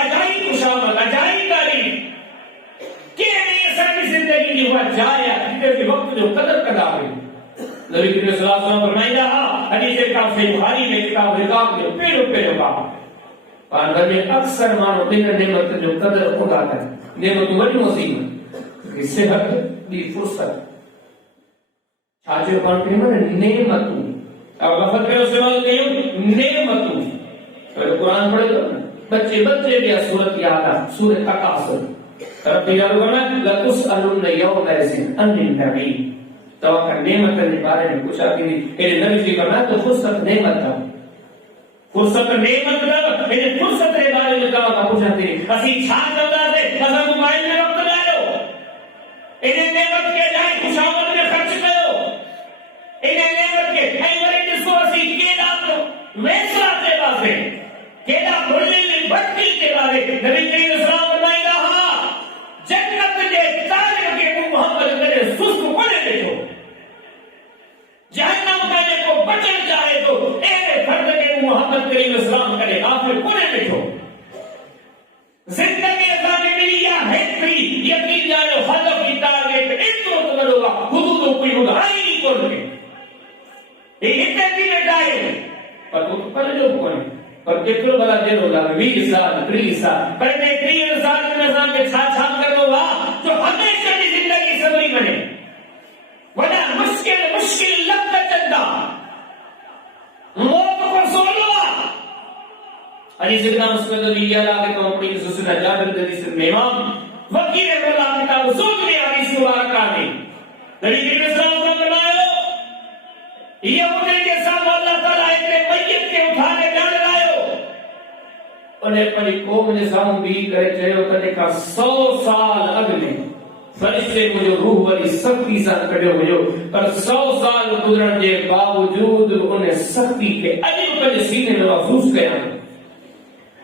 عجائب خوشامد عجائب تعریف کہ یہ ساری زندگی کی ہوا جایا کہ وقت جو قدر کدا ہوئی. نبی کریم صلی اللہ علیہ وسلم فرمائی رہا حدیث کتاب سے بخاری میں کتاب رکاب میں پیرو کہا پاندر میں اکثر مانو دن نعمت جو قدر خدا ہے نعمت بڑی مصیبت کی صحت دی فرصت چھاچے پان کے نعمتوں اب لفظ میں اسے بولتے ہیں نعمتوں تو قرآن پڑھے گا بچے بھی سورت یاد ہے سورت تکاثر رب یارغنا لتسألن یومئذ عن النعیم توقع نعمت کے بارے میں پوچھا کہ میرے نبی جی فرمایا تو فرصت نعمت تھا فرصت نعمت تھا میرے فرصت کے بارے میں توقع پوچھا تھی اسی چھان کرتا تھے اسا موبائل میں وقت لے لو انہیں نعمت کے جائے خوشامد میں خرچ کرو انہیں نعمت کے ایمرے جس کو اسی کیلا تو ویسا کے باسے کیلا بھولنے میں بھٹکی کے بارے نبی کریم اسلام فرمائی رہا جنت کے تارے کے محمد کرے سست پڑے دیکھو جہنم کا جے کو بچن چاہے تو اے فرد کے محمد کریم اسلام کرے آخر پڑے دیکھو زندگی اسلامی ملی یا ہیٹری یقین جانے حضب کی تارگیٹ اترو تو کرو گا حدود کوئی ہوگا آئی نہیں کرو گے یہ اتنی میں جائے پر تو پہلے جو کون پر کترو بلا دیر ہوگا 20 سال 30 سال پر میں 30 سال میں نظام کے ساتھ کر دو گا جو ہمیشہ کی زندگی صبری بنے ورنہ مشکل لگتا چلتا موت کو سولو حدیث کتاب اس میں دلیل آگے تو اپنی سلسلہ جابر حدیث میں امام وکیل اللہ کتاب سوچ لیا حدیث مبارکہ میں نبی کریم صلی اللہ علیہ وسلم فرمایا یہ انہیں کے ساتھ اللہ تعالیٰ ایک میت کے اٹھانے جان لائے انہیں پڑی قوم نے سام بھی کرے چاہے ہوتا کا 100 سال اگلے فرشتے مجھے روح والی سختی ساتھ کھڑے ہوئے پر 100 سال گزرن کے باوجود انہیں سختی کے عجب پر سینے میں محسوس کیا ہے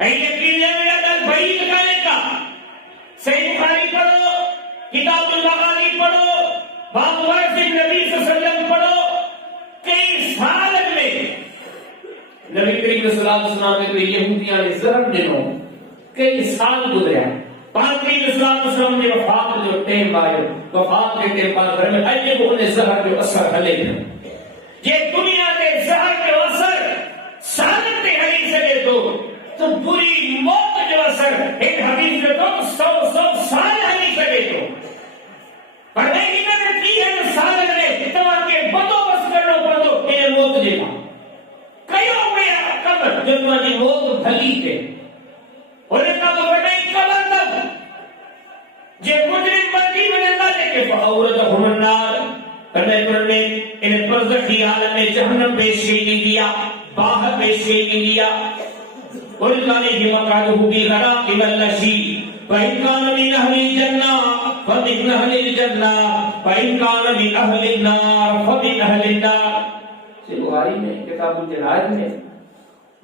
یقین ہے میرا دل بھائی لگانے کا صحیح بخاری پڑھو کتاب المغانی پڑھو باب وارث نبی صلی اللہ علیہ وسلم پڑھو کئی سال میں نبی کریم صلی اللہ علیہ وسلم نے یہودیاں نے ضرب دنوں کئی سال گزریا پاک کریم صلی اللہ علیہ وسلم نے وفات جو ٹیم آئے وفات کے ٹیم پاک گھر میں عجب انہیں زہر جو اثر ہلے یہ دنیا کے زہر کے اثر سالت ہلی سکے تو بری موت جو اثر ایک حدیث میں تو 100 سال ہلی سکے تو پر لیکن میں کی ہے سال میں تمہارے بندوبست کرنا پڑ تو یہ موت جینا کئی ہو گیا قبر جو تمہاری موت بھلی تھے اور ایک قبر نہیں قبر تک جے مجرم بندی میں اللہ لے کے فعورتہم النار کرنے انہیں برزخی عالم میں جہنم پیش کی نہیں دیا باہر پیش کی نہیں دیا اور اللہ نے یہ مقادہ بھی غراق والنشی وَإِنْ كَانَ مِنْ أَهْلِ الْجَنَّةِ فَمِنْ أَهْلِ الْجَنَّةِ وَإِنْ كَانَ مِنْ أَهْلِ النَّارِ فَمِنْ أَهْلِ النَّارِ سے بخاری میں کتاب الجنائز میں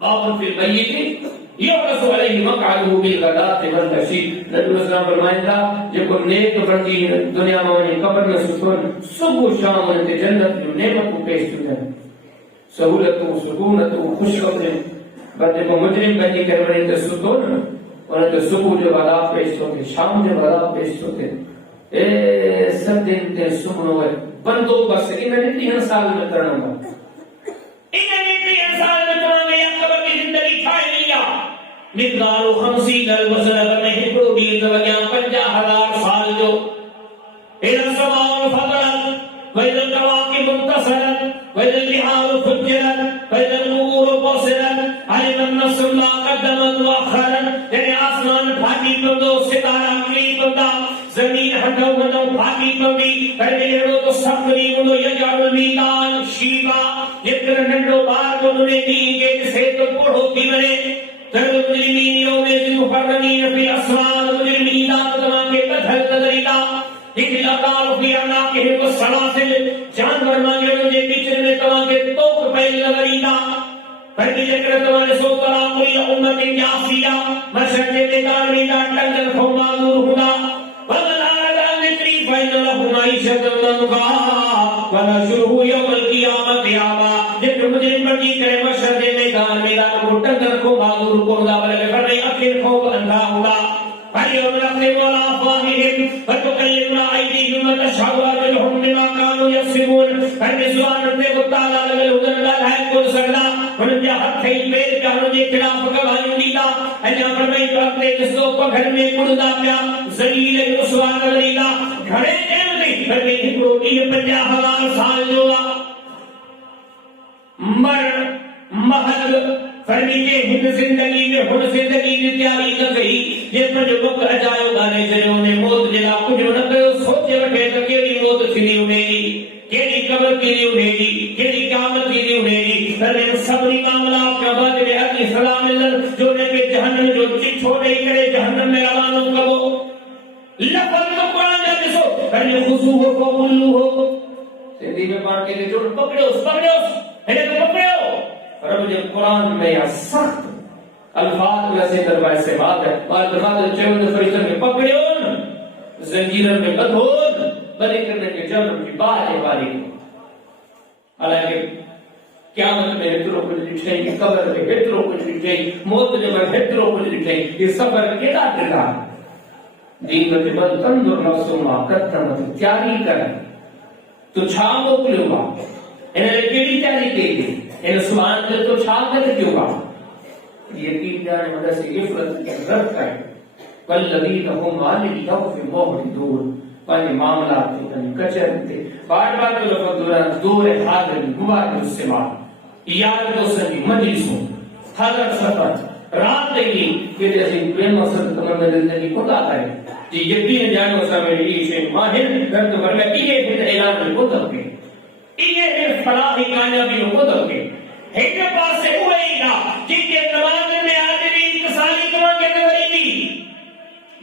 باب فی المیت یعرض علیہ مقعدہ بالغداۃ والعشی. نبی اسلام فرمائیں تھا جب نیک بندی دنیا میں قبر میں سکون صبح شام تے جنت جو نعمت کو پیش کیا سہولت و سکونت و خوشخبری بندے کو مجرم بنی کر بڑے تے سکون اور تے صبح جو عذاب پیش ہوتے شام جو عذاب پیش ہوتے اے سب دن تے صبح ہوئے بندوں بس انہیں 3 سال میں کرنا ہوگا مقدار 50 الوزن اگر میں ہکڑو بھی توجہ 50,000 سال جو اذا السماء فطرت واذا الكواكب انتصرت واذا البحار فجرت واذا القبور بصرت علم النفس ما قدمت واخرت. یعنی آسمان پھاٹی پندو ستارہ کلی پندا زمین ہٹو منو پھاٹی پندی پہلے تو سخری منو یجعل المیدان شیبا یکر ننڈو بار منو نے دی گے سے تو پڑھو کی بنے تر المجرمین یومئذ مقرنین فی الاسفار. مجرمین تمام کے بدھر تدریتا لیکن اقال فی اعناقہم السلاسل جانور مانگے رنجے پیچھے میں تمام کے توق پہل لگریتا پہلی جکر تمہارے سو کلام کل امت جاسیہ مشرق کے دارمیدہ ٹنجل خوما دور ہدا ومن آرد عن ذکری فإن له معیشة ضنکا ونحشرہ یوم القیامت یعما. جب مجرم بندی کرے مشرق میدان میدان کو ٹنجل خوما دور کو ہدا بلکہ فرمائی اکھر خوب اندھا ہدا فَالْيَوْمَ نَخْتِمُ عَلَىٰ أَفْوَاهِهِمْ وَتُكَلِّمُنَا أَيْدِيهِمْ وَتَشْهَدُ أَرْجُلُهُم بِمَا كَانُوا يَكْسِبُونَ. زبان نے کو تعالی لگے ادھر دا ہے کو سکدا ان کے ہاتھ ہے پیر کا ان کے خلاف گواہی دیتا اللہ فرمائے کرتے جس کو گھر میں کڑدا پیا ذلیل رسوا کریلا گھڑے نہیں فرمائے ہکڑو کی 50,000 سال جو مر محل فرمیجے ہند زندگی میں ہن زندگی دی تیاری کر گئی جس پر جو وقت اجایو گانے چلے نے موت جلا کچھ نہ کیو سوچے وٹے تے کیڑی موت تھی میری کیڑی قبر کی میری کیڑی قیامت کی میری فرمائے صبری معاملہ کا بعد میں علی سلام اللہ جو نے کہ جہنم جو چٹھو نہیں کرے جہنم میں روانہ کرو لفظ تو قرآن جا دسو فرمائے خضوع کو قلو ہو سندھی میں پڑھ کے جو پکڑو انہیں کو پکڑو. رب جب قرآن میں یا سخت الفاظ میں سے دربائے سے بات ہے بات دربائے چہون فرشتوں میں پکڑون زنجیروں میں بدھون بلے کرنے کے جنم کی بات ہے باری حالانکہ قیامت میں ہتروں کو لکھیں گی قبر میں ہتروں کو لکھیں موت جب ہتروں کو لکھیں یہ سفر کیڑا ٹکا دین میں بل تندر نفسوں ما قدمت تیاری کر تو چھا موکلے گا انہیں کیڑی تیاری کی گئی ان سبحان دل تو چھا کر کیوں گا یقین جانے مدد سے عفرت کے رب کا ہے والذین هم عن اللغو معرضون. پانے معاملات تھے کچر تھے بار بار تو لفظ دور حاضر مبارک السماع یاد دو سبھی مجلسوں حضر سفر رات دیکھی کہ جیسے بے مقصد تمام زندگی خود آتا ہے جی یقین جانے اسا میری یہ شیخ ماہر رد ورلہ یہ پھر اعلان میں خود ہوگے یہ پھر فلاحی کامیابی میں خود ہوگے ایک پاس سے ہوئے ہی نا جن کے نماز میں آدمی اتصالی کروں کے نظری دی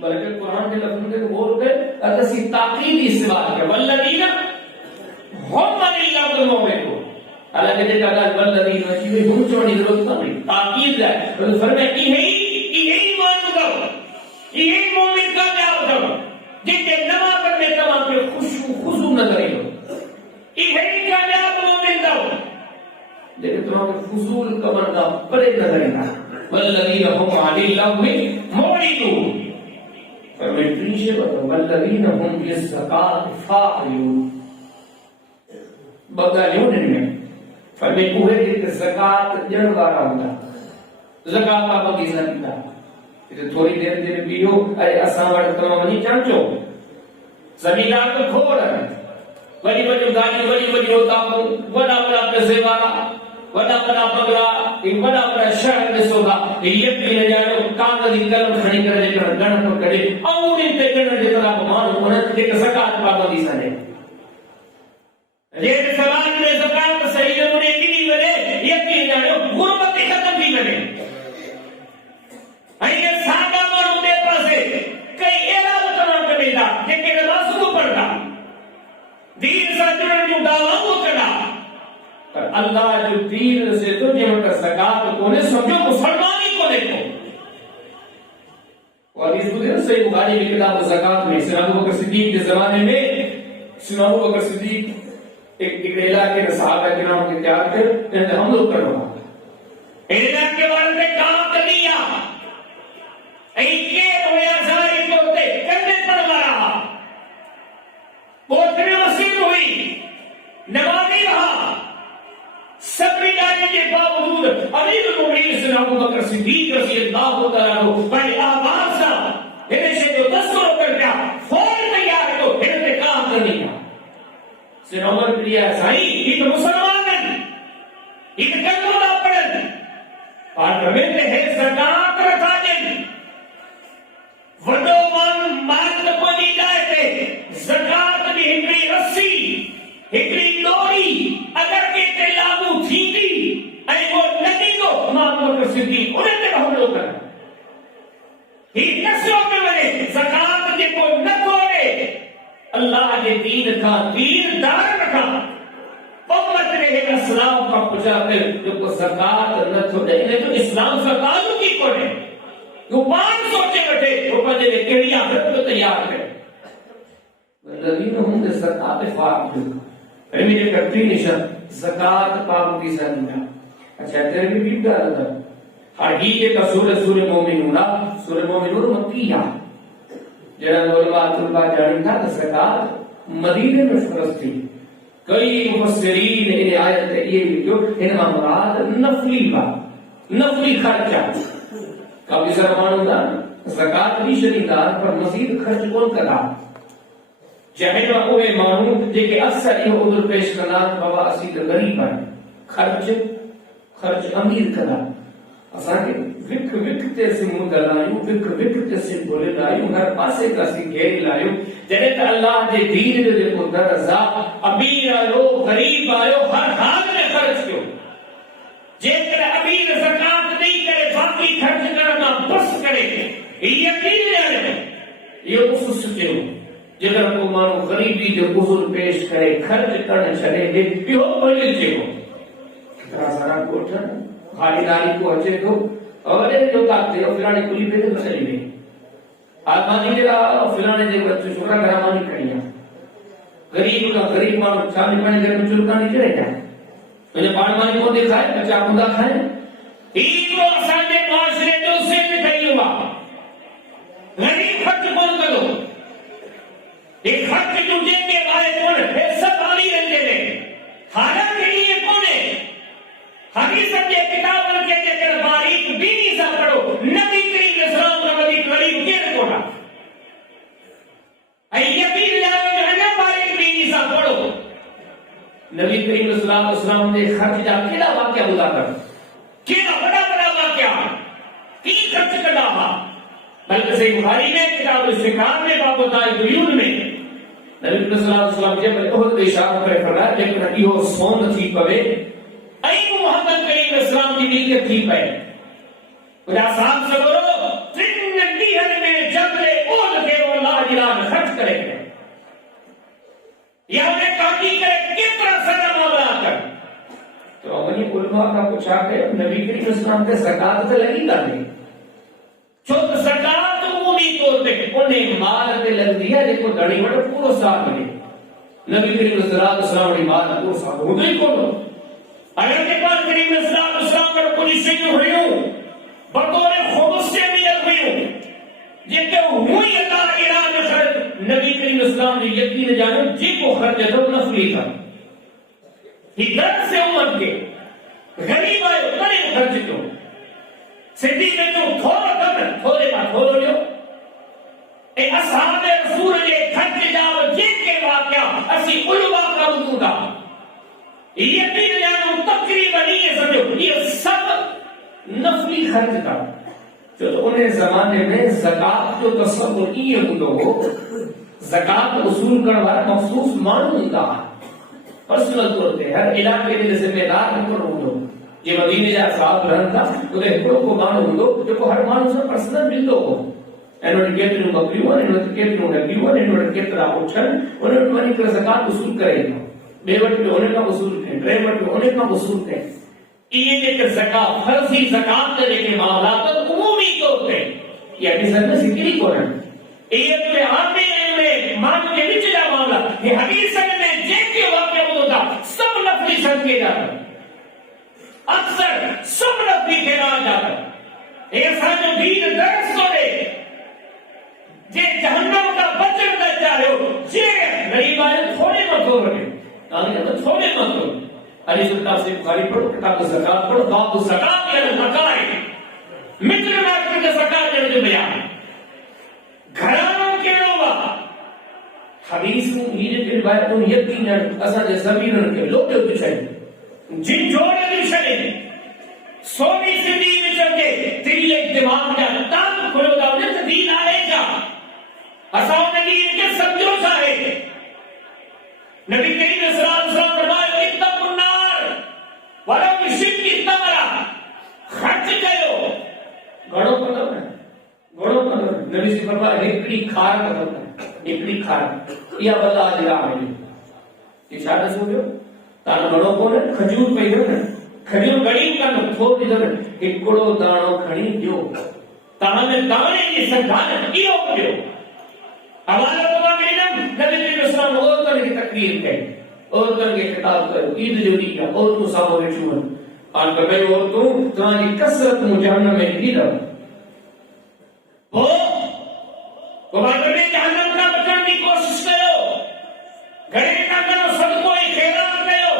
بلکہ قرآن کے لفظ کے بول کے اتسی تاقیدی سوال کے والذین هم عن اللغو معرضون. حالانکہ دیکھا گا والذین چیزیں ہم چھوڑی ضرورت نہیں تاقید ہے تو فرمائے کہ یہی ایمان کرو یہی مومن کا جواب کرو جن کے نماز میں تمام کے خضوع نظر ہو یہی کامیاب مومن کرو لیکن تمام کے فضول کا بندہ بڑے نظر نہ والذین هم عن اللغو معرضون. فرمیٹریشن والذین هم للزکاة فاعلون. بغالیوں نے فرمی کوئے کہ زکاة جڑ وارا ہوتا زکاة پابندی زکاة یہ تھوڑی دیر دیر پیو اے اساں وٹ تمام نہیں چانچو زمیندار تو کھوڑ ہے بڑی بڑی گاڑی بڑی بڑی ہوتا بڑا بڑا پیسے والا بڑا بڑا بگلا ایک بڑا بڑا شہر میں سوگا یہ بھی نہ جانے کاغذی قلم کھڑی کر لے کر گن پکڑے اور ان تے گن دے طرح مان ہونا ایک زکات پابندی سنے یہ سوال میں زکات صحیح ہونے کی بنے یقین جانے غربت ختم بھی بنے ایے ساڈا مانو دے پاسے کئی اعلان کرنا پڑے گا کہ نماز کو پڑھتا دین سے جڑن جو دعوا کو چڑھا اللہ جو دین سے تو جو زکات کو نے سمجھو مسلمانی کو دیکھو. اور اس کو صحیح بخاری کی کتاب زکات میں سیدنا ابوبکر صدیق کے زمانے میں سیدنا ابوبکر صدیق ایک علاقے کے صحابہ کرام کے تیار کر انہیں حملہ کروا علاقے والے نے کام کر لیا ایک ہویا ساری کوتے کرنے پر رہا کوتنے وسیع ہوئی نمازی رہا سبری جانے کے باوجود امیر المؤمنین سیدنا ابوبکر صدیق رضی اللہ تعالیٰ عنہ بڑے آواز سے انہیں سے جو دستور کر دیا فوراً تیار تو انہیں کام کر دیا. سیدنا عمر بن سعید یہ تو مسلمان ہیں یہ کلمہ نہ پڑھن پارلیمنٹ ہے زکات رکھا جن وڈو من مال کو دی جائے تے زکات دی ہکڑی رسی ہکڑی ڈوری اگر کے تے لاگو تھی تھی اے وہ ندی کو امام بکر صدیق انہیں تے حملہ کر ہی نسلوں میں بنے زکات دے کو نہ توڑے اللہ کے دین کا دین دار رکھا امت نے اسلام کا پوچھا کر جو کو زکات نہ توڑے انہیں تو اسلام زکات کی کوڑے وہ بات سوچے بیٹھے وہ پہلے لے کہڑی آخرت کو تیار کرے والذین هم للزکات فاعلون میرے کرتی نشان زکات پابندی سے نہیں. اچھا تیرے بھی بھی ڈالا تھا حقیقت کا سورہ مومنون مکیہ جڑا علماء طلبہ جانی تھا زکات مدینے میں فرض تھی. کئی مفسرین ان آیت یہ جو انما مراد نفلی خرچہ کبھی سرمان ہوتا زکات بھی شریدار پر مزید خرچ کون کرا چاہے نہ کوئی مانو جے کہ اکثر یہ عذر پیش کرنا بابا اسی تے غریب ہے خرچ امیر کرا اساں کے وک تے سے منہ لایو وک تے سے بولے لایو ہر پاسے کا سی گھیر لایو جڑے تے اللہ دے دین دے کو درزا امیر آیو غریب آیو ہر حال میں خرچ کیو جے کہ امیر زکات نہیں کرے باقی خرچ کرنا بس کرے یقین ہے یہ خصوص کیوں جگر کو مانو غریبی جو عذر پیش کرے خرچ کرنے چلے دے پیو بڑی جے کو کتنا سارا کوٹھا خالیداری کو اچھے تو اور یہ جو کہتے ہیں فلانے کلی پہ تو چلی گئی آدمانی جگہ فلانے جگہ بچے شکرہ گرامانی کریاں غریب کا غریب مانو چالی پانے گھر میں چلکا نہیں چلے جائے مجھے پانمانی کو دکھائے بچہ خدا کھائے ایک وہ ساتھے معاشرے جو سے نہیں ہوا غریب خرچ کون کرو ایک خرچ تجھے کے بارے کون ہے سب آلی رہتے ہیں حالت کے لیے کون ہے حدیثت کے کتاب ان کے جکر باریک بینی سا پڑھو نبی کریم اسلام کا نبی قریب کے رکھوڑا ایبین لائے جو ہے باریک بینی سا پڑھو نبی کریم اسلام نے خرچ جا کیڑا واقعہ بلا کر کیڑا بڑا واقعہ کی خرچ کرنا ہوا بلکہ صحیح بخاری میں کتاب الاستقامت میں باب دائی دیون میں نبی صلی اللہ علیہ وسلم جب احد کے اشارہ کرے فرمایا لیکن یہ سون تھی پوے اے محمد کریم اسلام کی نیت تھی پے خدا صاحب سے بولو زندگی میں جبل احد کے اللہ جلال خرچ کرے گا یہ ہمیں کافی کرے کتنا سارا معاملہ کر تو اپنی علماء کا پوچھا کہ نبی کریم اسلام کے زکات سے لگی کرنے چود زکات عمومی طور پہ انہیں مال تے لگ دیا جے کو دڑی وڑ پورو ساتھ ملے نبی کریم صلی اللہ علیہ وسلم نے مال پورو ساتھ ہو گئی کونو اگر کے پاس کریم صلی اللہ علیہ وسلم پر کوئی شکل ہوئی ہوں بطور خمس سے بھی ہوئی ہوں یہ کہ ہوئی اللہ ایران خرد نبی کریم اسلام نے یقین جانو جی کو خرچ ہے تو نفلی تھا ہدایت سے امت کے غریب آئے اتنے خرچ کیوں صدیق میں تو تھوڑا کم تھوڑے بات تھوڑا لیو اے اصحاب رسول نے خرچ جاؤ جن کے واقعہ اسی علماء کا وجودہ یقین جانو تقریبا نہیں سمجھو یہ سب نفلی خرچ تھا تو انہیں زمانے میں زکات جو تصور یہ ہو زکات اصول کرنے والا مخصوص معلوم ہوتا ہے پرسنل طور پہ ہر علاقے کے ذمہ دار پر ہو یہ مدینے جا صاحب رہن تھا تو ہکڑوں کو مانو ہوں جو کو ہر مانو سے پرسنل ملدو ہو انہوں نے کیتنوں بکریوں انہوں نے کیتنوں نگیوں انہوں نے کیتنا اچھن انہوں نے منی کر زکات اصول کرے گا بے وٹ پہ ہونے کا اصول ہے، ڈرائیور پہ ہونے کا اصول ہے. عید ایک زکات، فرضی زکات دینے کے معاملات عمومی طور پہ یہ حدیث میں ذکر ہی کو ہے. عید پہ آتے میں مان کے نیچے جا معاملہ یہ حدیث میں جیک کے واقعہ ہوتا سب نفلی سن کے جاتا، اکثر سب نفلی کے نام جاتا. ایسا جو دین درس کو دے جے جہنم کا بچن کر جا رہے ہو جے غریب آئے تھوڑے مت ہو رہے تھوڑے مت ہو. علی سلطان سے بخاری پڑھو، کتاب زکات پڑھو، باب زکات یا زکائے مثل ما کہ زکات جو بیان گھرانوں کے لوگ حدیث میں یہ جو روایت کو یقیناً اساں دے زمینن کے لوگ جو چاہیے جن جوڑے بھی چلے سونی زندگی میں چل کے دل اجتماع کا تام کھلو دا نے دین آئے جا اساں نبی کے سمجھو سارے نبی کریم صلی اللہ علیہ وسلم فرمایا اتقوا النار ولو بشق تمرہ، خرچ کرو گھڑوں پر نہ گھڑوں پر نبی سے فرمایا ہکڑی کھار کا ہکڑی کھار یا بلا اجرا ہے اشارہ سمجھو تان گھڑوں کو کھجور پہ ہے کھجور گڑی کا تھوڑی دیر ہکڑو دانو کھڑی دیو تان دانے کی سنگھان کیو دیو. ہمارا تو مینم نبی کریم صلی اللہ علیہ وسلم عورتوں کی تقریر ہے، عورتوں کے خطاب کرو عید جو دی اور تو سامو رچون ان کہ بھئی عورتوں تمہاری کثرت جہنم میں بھی رہو ہو کو میں جہنم کا بچنے کی کوشش کرو، گھڑے نہ کرو، صدقوں خیرات کرو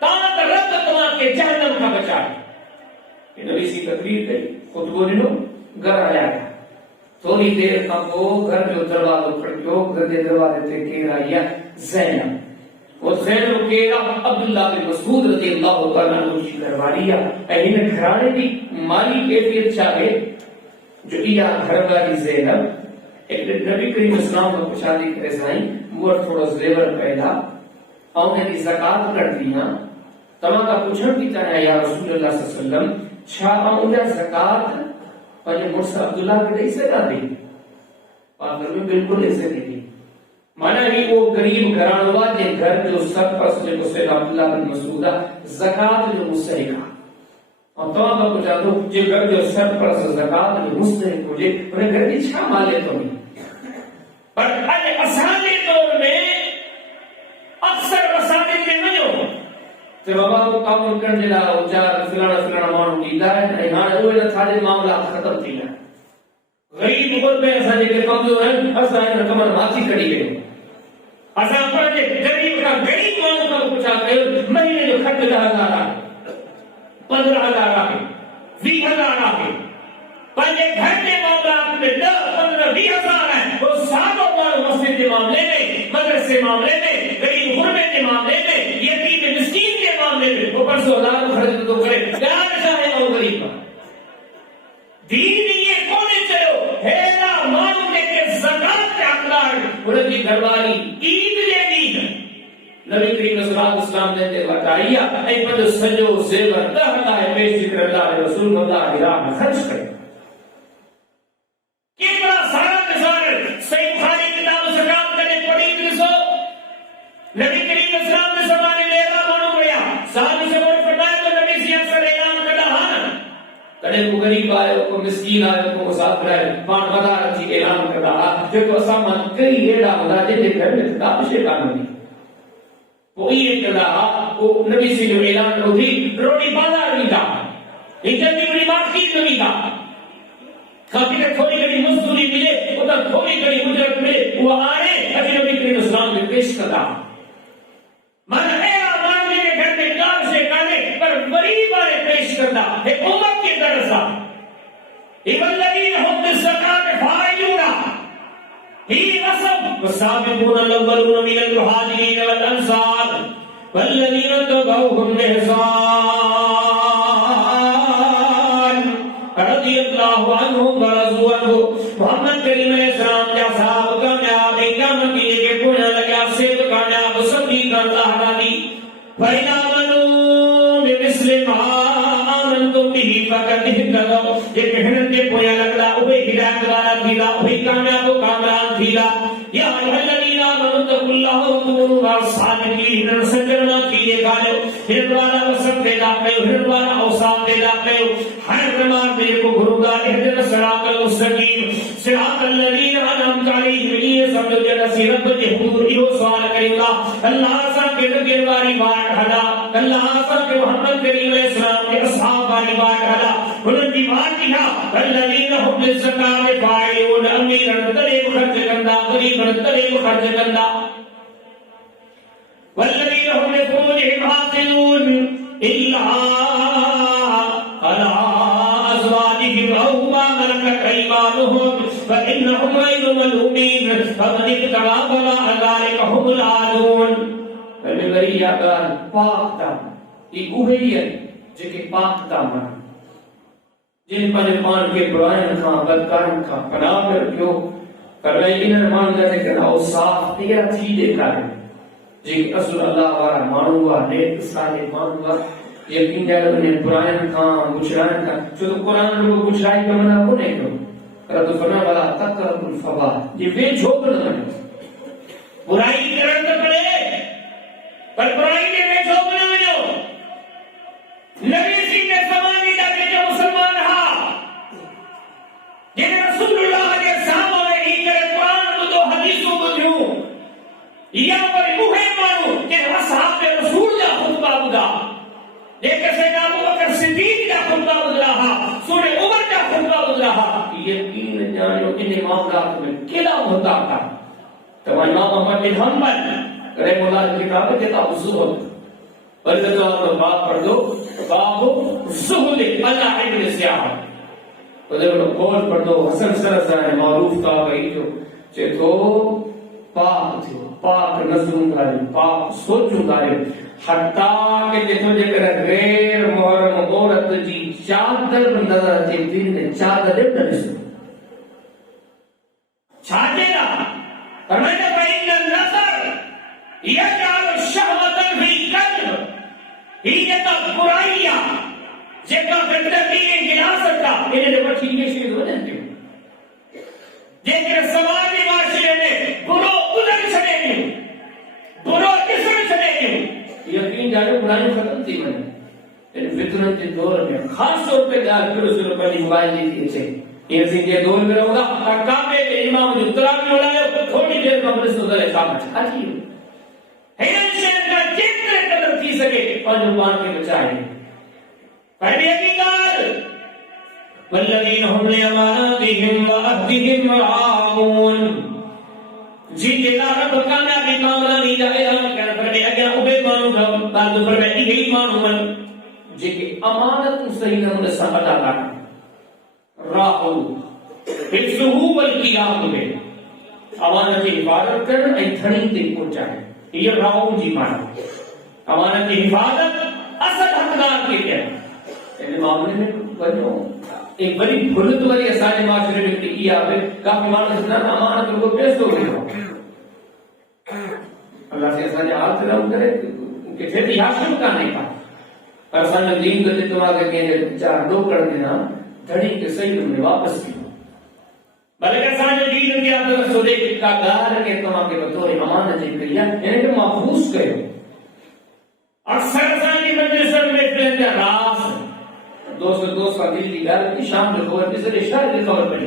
تاکہ رب تمہارے کے جہنم کا بچائے. یہ نبی سی تقریر ہے خطبہ دینو گھر آیا تھوڑی دیر کا وہ گھر جو دروازہ کھڑکیو گھر دے دروازے تے کیرا یا زینب وہ زینب کیرا عبداللہ بن مسعود رضی اللہ تعالیٰ عنہ کی گھروالی ہے. گھرانے کی مالی کیفیت چاہے جو یہ گھر والی زینب ایک نبی کریم اسلام کو شادی کرے سائیں وہ تھوڑا زیور پیدا اور نے زکات کر دیا تمام کا پوچھن کی طرح یا رسول اللہ صلی اللہ علیہ وسلم چھا اونجا زکات اور یہ مرسل عبداللہ کے دے سے نہ دی پاکر میں بالکل ایسے نہیں دی مانا ہی وہ غریب گھرانوا کے گھر جو سب پر سے مسئلہ عبداللہ بن مسعودہ زکات جو مستحقہ اور تو آپ کو چاہتا ہوں جو گھر جو سب پر سے زکات جو مستحق ہو جائے انہیں گھر کی چھا مالے تو نہیں پر آج اسانے دور میں اکثر وسانے کے نہیں ہو تو بابا کو کام کرنے لا اچار فلانا مانو دیتا ہے یہاں اوہ تھاڑے معاملات ختم تھی ہے غریب خود میں ایسا جے کے کمزور ہیں ایسا ہے کمر ماتی کڑی گئے ایسا پڑھے غریب کا غریب مانو کا پوچھا کہ مہینے جو خرچ 10,000 آگے 15,000 آگے 20,000 آگے پہلے گھر کے معاملات میں 10, 15, 20,000 ہیں وہ ساتوں پر مسجد کے معاملے میں مدرسے معاملے میں غریب غربے کے معاملے میں یتیم مسکین کے معاملے میں وہ پر 100,000 خرچ تو کرے پیار چاہے اور غریب دین یہ کونے چلو ہیرا مان دے کے زکات کے اقدار انہیں کی گھروالی عید دے دین نبی کریم صلی اللہ علیہ وسلم نے دے بتائیا اے پد سجو زیور دہتا ہے بے ذکر اللہ رسول اللہ کی راہ میں خرچ کرے. کتنا سارا مثال صحیح بخاری کتاب زکات کرنے پڑی رسو نبی کریم صلی اللہ علیہ وسلم نے لیلا مانو گیا صحابی سے بڑھ فرمایا تو نبی سے اکثر اعلان کرتا ہاں کڑے کو غریب آئے کو مسکین آئے کو مسافر آئے پان مدار جی اعلان کرتا ہاں جو تو اسامان کئی ایڈا مدار دے گھر میں کتاب شیطان ہوئی وہ یہ کرتا ہاں وہ نبی سے جو اعلان کرو تھی روٹی بازار نہیں تھا انجن کی بڑی مارکیٹ نہیں تھا کافی کہ تھوڑی گڑی مزدوری ملے ادھر تھوڑی گڑی اجرت ملے وہ آنے اجی نبی کریم اسلام میں پیش کرتا مانا اے ماننے کے گھر میں کام سے کانے پر غریب آنے پیش کرتا ہے امت کے درسہ ایوالذین هم بالزکاة فاعلون ہی رسم والسابقون الاولون من المہاجرین والانصار والذین اتبعوهم بإحسان رضی اللہ عنہم ورضوا عنہ. محمد کریم علیہ السلام کے اصحاب کامیاب کام کیے کہ پوچھنے لگا سید کامیاب سبھی کا اللہ راضی فإن آمنوا بمثل ما آمنتم به فقد اهتدوا. یہ کہنے کے پویا لگا اوہی ہدایت والا تھیلا اوہی کامیاب و کامران تھیلا. یا ایھا الذین آمنوا واتقوا الله وكونوا مع الصادقين سجنا کیے گالو ہر والا وسط دے لاکے ہر والا اوصاف دے لاکے ہر بیمار میرے کو گرو گا اهدنا الصراط المستقيم صراط الذين انعمت عليهم یہ سب جو نصیب رب کے حضور یہ سوال کرے گا اللہ سا کے لگے واری بات ہلا اللہ سا کے محمد کریم علیہ السلام کے اصحاب واری بات ہلا انہوں دی بات کیا الذين هم للزكاة فاعلون امیر ترے خرچ کرنا غریب ترے خرچ کرنا والذين هم لفروجهم حافظون الا على ازواجهم او ما ملكت ايمانهم فانهم غير ملومين فمن ابتغى وراء ذلك هم العادون وری یادان پاک دامن یہ وہی ہے جے پاک دامن جن پر پان کے برائن کا بدکارن کا پناہ میں رکھو کرے ان مان دے کہ او صاف تیرا تھی دے کر جے رسول اللہ وارا مانوا نیک صالح مانوا یقین دار نے برائن کا مشران کا جو قرآن لوگ مشرائی کا منع کو نہیں کرو رب فرمایا والا تقرب الفوا یہ وہ جھوک نہ برائی کرن تو پڑے پر برائی کے میں جھوک نہ جو نبی سی نے زمانے دا جو مسلمان رہا جن رسول اللہ کے سامنے ہی کرے قرآن کو دو حدیثوں کو دیوں یا پر موہے مانو کہ اصحاب رسول دا خطبہ بدا لیکن سیدنا ابو بکر صدیق دا خطبہ بدا رہا سورہ عمر دا خطبہ بدا رہا یقین جانو ان معاملات میں کلا ہوتا تھا تو امام احمد بن حنبل رحمہ اللہ کی کتاب کتاب الزہد بلکہ تو باب پڑھ دو باب الزہد اللہ ابن سیاح ادھر قول پڑھ دو حسن سرسان معروف کا بھائی جو چے تو پاک تھو پاک نظروں گارے پاک سوچوں گارے حتیٰ کہ جتو جے کر غیر محرم عورت جی چادر نظر تھی دن نے چادر نہ نسو چھاجے نا فرمائے فإن النظر يجعل الشهوة في القلب ہی برائیاں جیکا گندگی گلا سکتا انہیں وہ ٹھیک ہے شیر ہو جاتے ہیں جیکر سماجی معاشرے میں برو ادھر چھڑے گئے برو کسر چھڑے گئے یقین جانے برائی ختم تھی میں نے فطرت کے دور میں خاص طور پہ جا کے رسول اللہ علیہ موبائل دیتی ہے یہ سنگے دور میں ہوگا کعبے کے امام جو تراب میں اڑائے تھوڑی دیر میں اپنے سوزلے کام چھاتی ہے شہر کا جتنے قدر تھی سکے پانچ کے بچائے پہلے حقیقات والذین هم لأماناتهم وعهدهم راعون جی جنا رب کانا بھی کاملا نہیں جائے کہنا فرمائے اگر اوبے مانو گا بعد فرمائے یہی مانو من جی کہ امانت صحیح نمونے سے ادا کرنا راعون حفظه والقیام میں امانت کی حفاظت کرنا ایک دھڑی تک پہنچائے یہ راعون جی مانا امانت کی حفاظت اصل حقدار کے کہنا معاملے میں بنو ایک بڑی بھلت والی اسانے معاشرے میں کیا ہے کافی معنی اتنا امانت کو پیش ہو گیا اللہ سے اسانے حال سے رہو کرے کہ پھر یاشم کا نہیں پا پر اسانے دین کو جتوا کے کہنے چار دو کر دینا دھڑی کے صحیح میں واپس کی بلکہ اسانے دین کی آدھر سودے کا گار کے تمام کے بطور امانت جی کریا یعنی کہ محفوظ کرے اکثر اسانے مجلسن میں پہلے راز دوست کا دل کی گال کی شام جو خبر کسی نے شاید دل خبر پڑی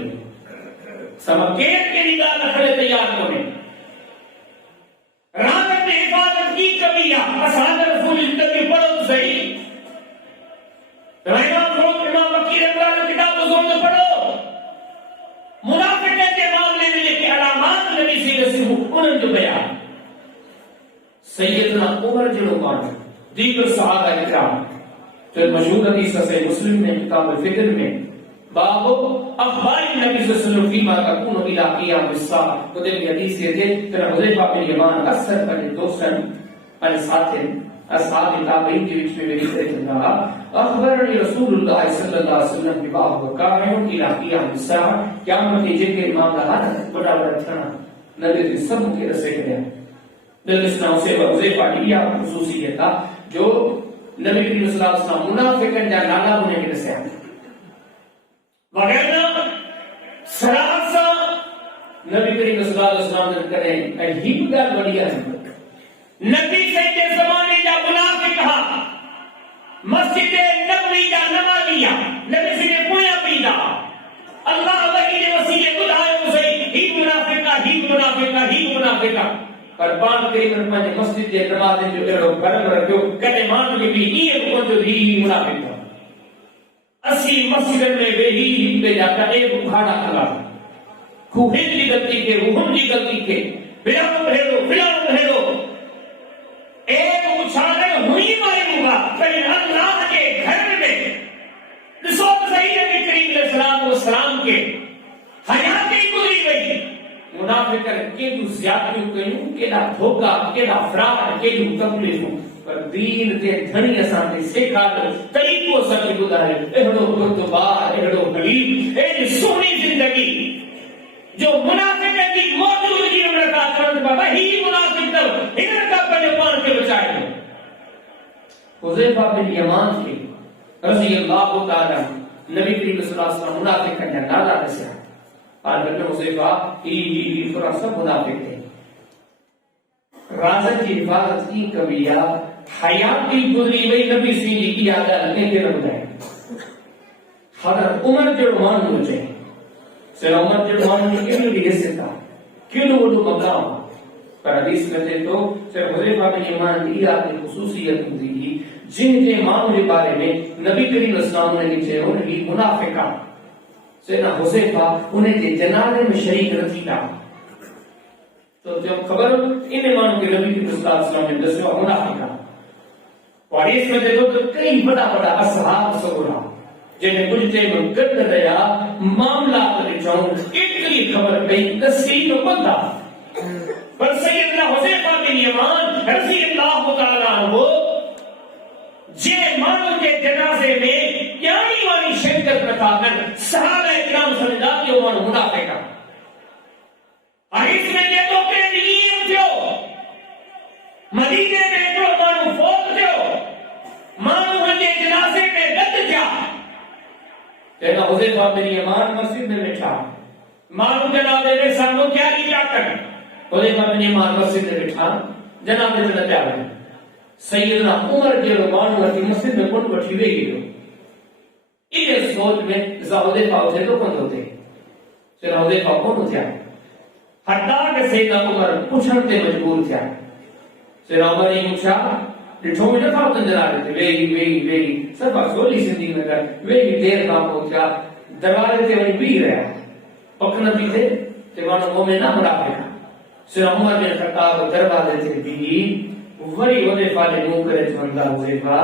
سمکیت کے نگاہ رکھنے تیار ہونے رابط نے حفاظت کی کبھیا اصحاب رسول اللہ پڑھو تو صحیح امام فروغ امام وکیل اللہ کتاب بزرگ میں پڑھو منافقت کے معاملے میں لکھے علامات نبی سی رسول انہوں جو بیان سیدنا عمر جنو مان دیگر صحابہ اکرام تو مشہور حدیث سے مسلم نے کتاب الفطر میں باب اخبار نبی صلی اللہ علیہ وسلم فيما تكون الى قيام الساعه وہ دل حدیث یہ تھے کہ حذیفہ بن یمان اکثر پر دوستن اور ساتھن اصحاب تابعین کے بیچ میں میری طرح رہا اخبرنی رسول اللہ صلی اللہ علیہ وسلم باب قائم الى قيام الساعه قیامت کے جن کے معاملہ بڑا بڑا تھا نبی سب کے رسے گئے دلسنا سے حذیفہ کی خصوصیت تھا جو نبی کریم صلی اللہ علیہ وسلم منافقن جا نالا ہونے کے رسے وغیرہ سراسا نبی کریم صلی اللہ علیہ وسلم نے کریں عجیب گل بڑھیا ہے نبی سیدے زمانے جا منافق ہا مسجد نبوی جا نمازیا نبی سے کویا پیدا اللہ وحی نے وسیلے بدھائے اسے ہی منافقہ قربان کریم نے مسجد کے نماز جو ایڑو گھر رکھو کدے مان کے بھی یہ کو جو دی منافق اسی مسجد میں وہی پہ جاتا ہے بخارا کھلا خوہن کی غلطی کے روحن کی غلطی کے فلاں بھیڑو ایک اچھالے ہوئی مارے ہوگا لیکن اللہ کے گھر میں رسول صحیح نبی کریم علیہ السلام کے حیات ہی گزری گئی منافق کے جو زیادتی کیوں کہ نہ دھوکا کہ نہ فراڈ کہ جو تکلیفوں پر دین تے دھنی اساں تے سکھا دو طریقو سب گزارے اہڑو گردبار اہڑو حبیب اے سونی زندگی جو منافق کی موجودگی میں رکھا ترنت بابا ہی منافق دو انہوں کا پہلے پان کے بچائے دو حذیفہ بن یمان کے رضی اللہ تعالی نبی کریم صلی اللہ علیہ وسلم منافق کا نادا کسیا اور بن حذیفہ ہی فرا سب منافق تھے رازق کی حفاظت کی کبیا حیات کی گزری ہوئی نبی سی کی یاد لے کے رکھ جائے حضرت عمر جو مان مجھے سر عمر جو مان مجھے کیوں بھی حصہ تھا کیوں وہ مقام پر حدیث کہتے تو سر حذیفہ بن یمان کی آپ نے خصوصیت دی جن کے مانوں کے بارے میں نبی کریم اسلام نے لکھے ان کی منافقہ سیدنا حذیفہ انہیں کے جنازے میں شریک رکھی تھا تو جب خبر انہیں مانوں کے نبی کریم صلی اللہ علیہ وسلم نے دسوا منافقہ اور اس میں دیکھو تو کئی بڑا بڑا اصحاب سورا جنہیں کچھ ٹائم کر دیا معاملات لکھاؤں اتنی خبر کئی تصریح تو بندہ پر سیدنا حذیفہ بن یمان رضی اللہ تعالیٰ عنہ جے مانو کے جنازے میں یعنی والی شرکت رکھا کر صحابہ اکرام سمجھا کہ وہ منافق ہے اور اس میں دیکھو کہ علیم تھو مدینے میں جو مانو فوت تھو مانو کے جنازے میں گد تھا سیدنا حذیفہ بن یمان مسجد میں بیٹھا مانو جنازے میں سامنے کیا کیا کر حذیفہ بن یمان مسجد میں بیٹھا جنازے میں نہ آوے سیدنا عمر کے مانو کی مسجد میں کون بیٹھی ہوئی گئی یہ سوچ میں حذیفہ ہوتے تو کون ہوتے سیدنا حذیفہ کون ہوتے حتی کہ سیدنا عمر پوچھتے مجبور تھا سیدنا عمر نے پوچھا ڈٹھو میں نہ تھا جنازے تے ویگی سب سولی زندگی میں کر ویگی دیر کا پہنچا دروازے تے وہی بھی رہا پکنا بھی تھے تے مانو مومن نہ منافق سیدنا عمر نے خطاب دروازے تے بھی وہی حذیفہ نے منہ کرے چوندا حذیفہ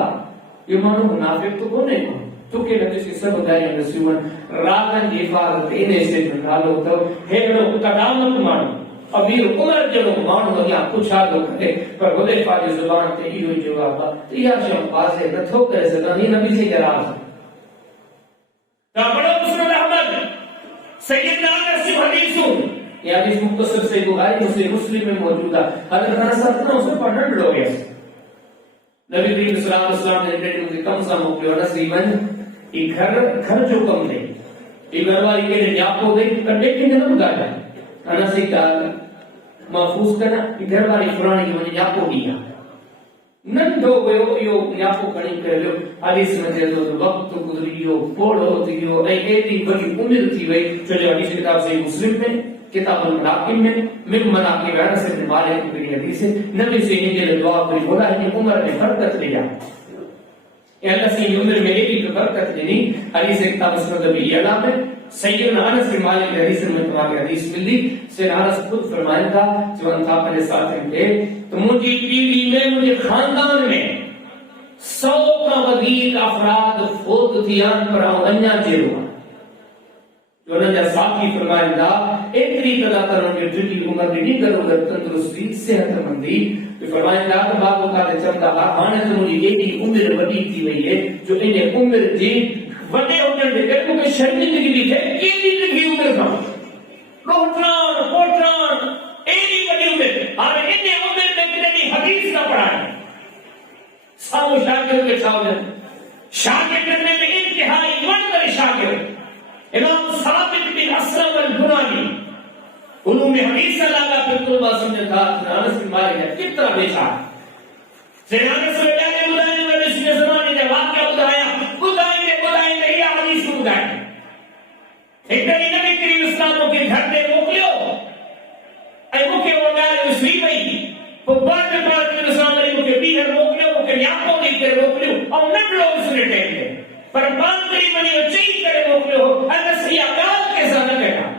یہ مانو منافق تو کونے کو تو کہ نبی سے سب گائیں رسول راتن کی حفاظت انہیں سے ڈالو تو ہیڑو قدامت مانو امیر عمر جو مانو یا پوچھا دو کرے پر حذیفہ کی زبان تے ہی ہوئی جواب تو یا شام واضح نتھو کرے سکتا یہ نبی سے جراز بڑا مسند احمد سیدنا انس حدیثوں یہ حدیث مختصر سے بخاری مسلم میں موجود ہے حضرت انس نے اسے پڑھن لو گیا نبی کریم صلی اللہ علیہ وسلم نے کہتے ہیں کم سا موقع انس ایمن یہ گھر جو کم دے یہ گھر والی کے جاپو دے کٹے کے جنم گاڑا انس ایک محفوظ کرنا یہ گھر والی فلانی کی وجہ جاپو گیا نن دو گئو یو جاپو کھڑی کر لو حدیث میں دے دو وقت گزریو پوڑو تھیو ایتی بڑی عمر تھی وئی چلے حدیث کتاب سے مسلم میں کتاب المناقب میں من مناقب انس بن مالک کی حدیث ہے نبی سے ان کے دعا کوئی بولا ہے عمر میں برکت لیا یہ اللہ سے عمر میں ایک برکت لینی حدیث کتاب مسند بھی اعلان ہے سیدنا انس بن مالک کی حدیث میں تمام حدیث ملی سیدنا انس خود فرمایا تھا جو ان تھا اپنے ساتھ تھے تو مجھے پیڑھی میں مجھے خاندان میں 100 کا ودیق افراد فوت تھیان پر انجا جیروا جو نجا ساتھی فرمایا تھا اتنی قضا کروں کہ جنی عمر میں نہیں کرو گر تندرستی صحت مندی تو فرمایا تھا کہ بابو کا چمتا ہاں تو مجھے ایک عمر بڑی تھی ہوئی ہے جو انہیں عمر دی وڈے ہونے دے کر کیونکہ شرمی زندگی ہے کیلی زندگی عمر کا پوٹران ایلی بڑی عمر اور انہیں عمر میں کتنی حدیث کا پڑھا ہے سامو شاگرد کے سامنے شاگرد کرنے میں انتہائی منظر شاگرد امام ثابت بن اسلم البنانی علوم حدیث سے لگا پھر طلبہ سمجھے تھا انس بن مالک ہے کتنا بیچا سیدنا انس بن مالک نے بتایا میں اس نے زمانے میں واقعہ بتائیں گے یہ حدیث کو بتائیں ایک دن نبی کریم اسلام کے گھر میں موکلیو اے موکے وغیرہ مسری بھئی بعد میں اسلام علیہ کے بیہر موکلیو کہ یاپو دی کرے موکلیو اور نٹلو اس نے ٹیک لے پر بات کری منی وہ چاہی کرے موکلیو انس یہ اکال کے ساتھ کہا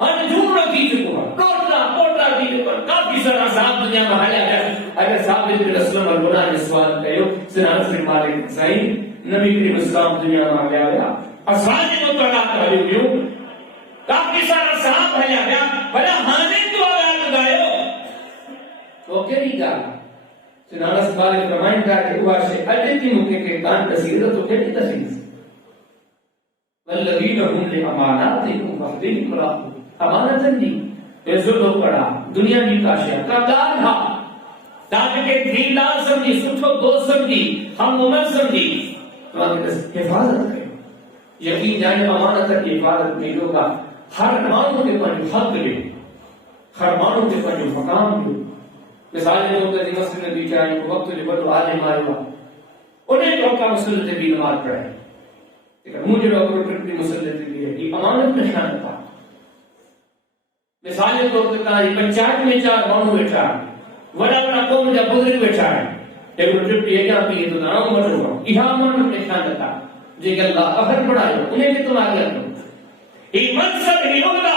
اور جھوڑا کی چکو کوٹا کی چکو کافی سارا صاحب دنیا میں حالیہ ہے اگر صاحب بن اسلم اور گناہ نے سوال کہو سنانس بن مالک صحیح نبی کریم اسلام دنیا میں آگیا گیا اسواج مطلع کہو گیوں کافی سارا صاحب حالیہ گیا بلا ہانے تو آگیا گایو تو کہنی گا سنانس مالک فرمائن کا کہ وہ شے اجتی مکے کے کان تسیرہ تو کہنی تسیرہ والذین هم لاماناتهم وعهدهم راعون امانت دی عزت پڑا دنیا کی کاشیا قدار تھا تاکہ دیندار سمجھی سٹھو دوست سمجھی ہم عمر سمجھی تو حفاظت کرے یقین جانے امانت کی حفاظت میں ہوگا ہر مانو کے پنج حق لے ہر مانو کے پنج مقام لے مثال میں ہوتا ہے مسجد میں بیچارے کو وقت لے بڑو عالم آئے ہوا انہیں تو کا مسلط بھی نماز پڑھے مجھے ڈاکٹر ٹرپی مسلط بھی ہے یہ امانت نشان تھا مثال کے طور پر پنچایت میں چار مانو بیٹھا وڈا وڈا قوم جا بزرگ بیٹھا ہے ایک ٹرپی ہے کیا پیے تو نام مر رہا ہوں یہ امانت نشان تھا جے کہ اللہ اہل بڑھائے انہیں بھی تم آگے کرو یہ منصب نہیں ہوگا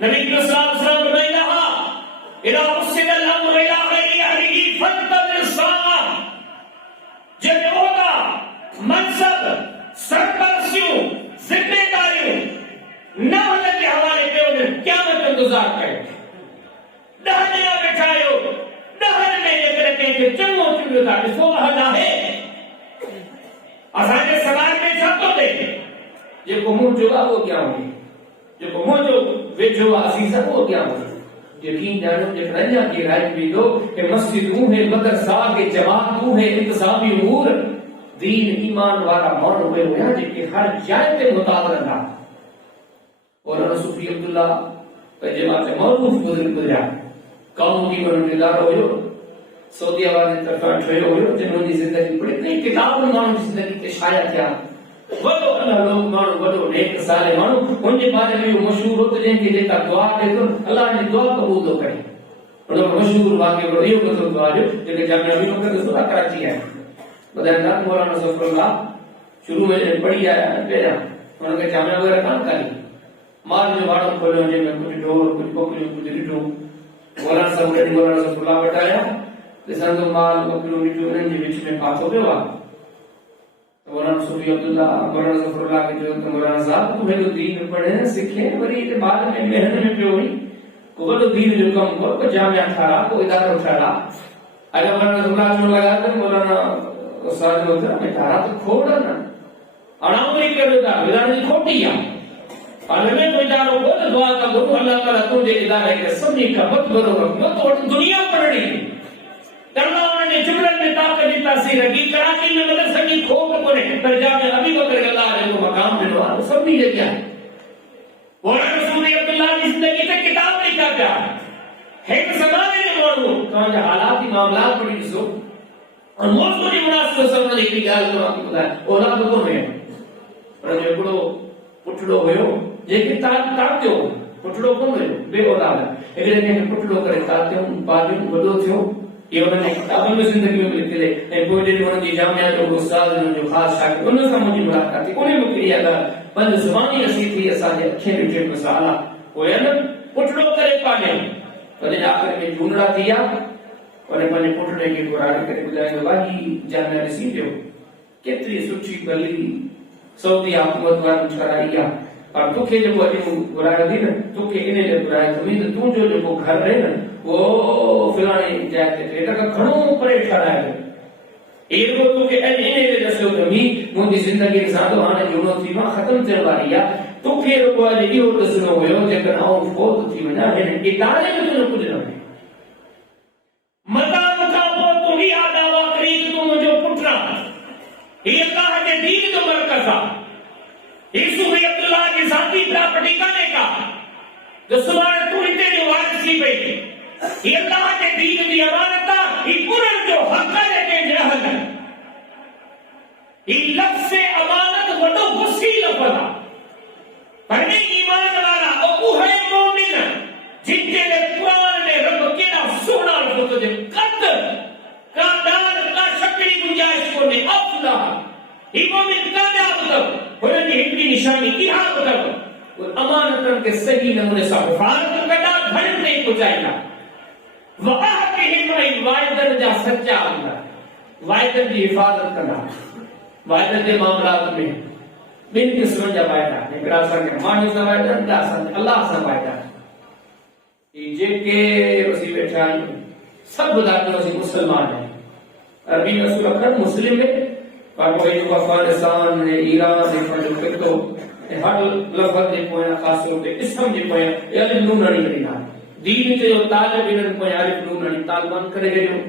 نبی صلی اللہ علیہ وسلم نے کہا اذا وصل الامر الى غير اهله فانتظر الساعه جب ہوگا منصب سرپرستیوں ذمہ داریوں نہ ہونے کے حوالے پہ انہیں قیامت انتظار کرے ڈہنے بٹھائے ڈہنے میں یہ کرتے ہیں کہ چنگوں چنگوں تھا اس کو وحدہ ہے آسانے سوال میں چھتوں دے یہ کمون جو وہ کیا ہوگی جو کمون جو ویجو عزیزہ وہ کیا ہوگی یقین جانو جب رجا کی رائے بھی دو کہ مسجد ہوں ہے مدرسہ کے جماعت ہوں ہے انتصابی امور دین ایمان والا مون ہوئے ہویا جن کے ہر جائے پہ متاثر رہا اور صوفی عبداللہ پہ جماعت معروف بزرگ گزرا قوم کی منتظار ہوئے سعودی آباد طرفان چھوئے ہوئے جنہوں نے زندگی پڑھی کئی کتاب مانو زندگی کے شایا کیا وڈو اللہ لوگ مانو وڈو نیک سالے مانو ان کے بارے میں مشہور ہوتے جن کے دیتا دعا دے تو اللہ نے دعا قبول دو کرے وڈو مشہور واقعہ وڈو یہ کو دعا دے جن جامعہ بھی ہوتا ہے سورہ کراچی ہے بدر مولانا ظفر اللہ شروع میں پڑھی ہے پہلا انہوں نے جامعہ وغیرہ کام کری مال جو واڑوں کھولے ہوں جن میں کچھ ڈور کچھ بکریوں کچھ ریٹوں مولانا صاحب نے مولانا ظفر اللہ بتایا لسان تو مال بکریوں ریٹوں ان کے بیچ میں بات ہو گیا مولانا صوفی عبداللہ مولانا ظفر اللہ کے جو مولانا صاحب تمہیں تو دین پڑھے سکھے بڑی کے بعد میں محنت میں پہ ہوئی کو تو دین جو کم کو جامعہ ٹھہرا کو ادارہ ٹھہرا اگر مولانا ظفر اللہ جو لگا تو مولانا استاد ہوتا ہے ٹھہرا تو کھوڑا نا اڑاؤں کر دیتا ادارہ کی کھوٹی ہے اور میں تو اداروں کو دعا کا گرو اللہ تعالیٰ تجھے ادارہ کے سبنی کا بت برو رکھو تو دنیا پڑھ رہی ہے کرنا انہوں نے جملن میں طاقت کی تاثیر رکھی کراچی میں مدرسہ کی کھوک پڑے پر جامعہ ابھی بکر اللہ علیہ کو مقام دلوا سب نہیں لے گیا اور رسول عبداللہ کی زندگی سے کتاب لکھا گیا ایک زمانے میں موڑو کہاں جا حالات کی معاملات پڑی جسو اور موضوع کی مناسب سمجھنے کی گال کو آپ کو بتایا اولاد کو ہے اور جو کڑو پٹھڑو ہوئے یہ کہ تاکتے ہو پٹھڑو کون ہوئے بے اولاد ہے ایک لئے پٹھڑو کرے تاکتے ہوں بعد میں بڑو تھے ہو یہ انہوں نے کتابوں میں زندگی میں لکھتے تھے ایک بوجھے انہوں نے جامعہ جو استاد جو خاص شاکر انہوں سے مجھے ملاقات تھی انہیں مکریہ گا بند زبانی رسی تھی اساجے اکھے بچے مسالہ ہویا نا پٹھڑو کرے پانے انہیں آخر میں جھونڑا دیا اور اپنے پٹھڑے کے قرآن کرے بجائے واہی جامعہ رسی جو کتری سچی بلی سعودی حکومت وار چڑھائیا اور تو کے جو وہ برائے دی نا تو کے انہیں جو برائے تمہیں تو جو گھر رہے نا وہ فلانے جاتے تھے کہ کھڑوں پرے ٹھہرائے گئے ایک وہ تو کہ انہیں جو جسو کمی مجھے زندگی کے ساتھ آنے جو نو تھی وہاں ختم چلواریا تو کہ وہ آجے یہ دسنو ہوئے جگر آؤں فوت تھی وجہ ہے ادارے میں تو کچھ نہ ہے مطاب کا وہ تو ہی آدھا قریب تو مجھے پٹھنا یہ اللہ کے دین تو مرکزہ یسوع عبداللہ کی ذاتی پراپرٹی کا نے کہا جو سمارے تو ہی تیری یہ لفظ امانت وڈو غصی لفظ ہے پر ایمان والا او ہے مومن جن کے لئے قرآن نے رب کیڑا سونا لفظ دے قد کا دار کا شکری گنجائش کو نے افلا یہ مومن کامیاب تب انہوں نے ایک نشانی کی آپ تب اور امانتن کے صحیح نمونے سے حفاظت کرنا گھر نہیں پہنچائے گا وَآتِهِمْ عِنْ وَائدن جا سچا اللہ وائدن کی حفاظت کرنا وائدن کے معاملات میں بن قسمن جا وائدہ ایک راسر کے مانی سا وائدہ اللہ سا وائدہ یہ جے کے وسی بیٹھا سب بلاتے وسی مسلمان ہیں عربی رسول اکرم مسلم ہے پر وہ جو افغانستان ہے ایران ہے پر جو کتو ہر لفظ دے پویا خاص طور پہ اسم دے پویا یہ علی نونانی کرینا دین تے جو طالب علم کو عارف نونانی طالبان کرے گئے جو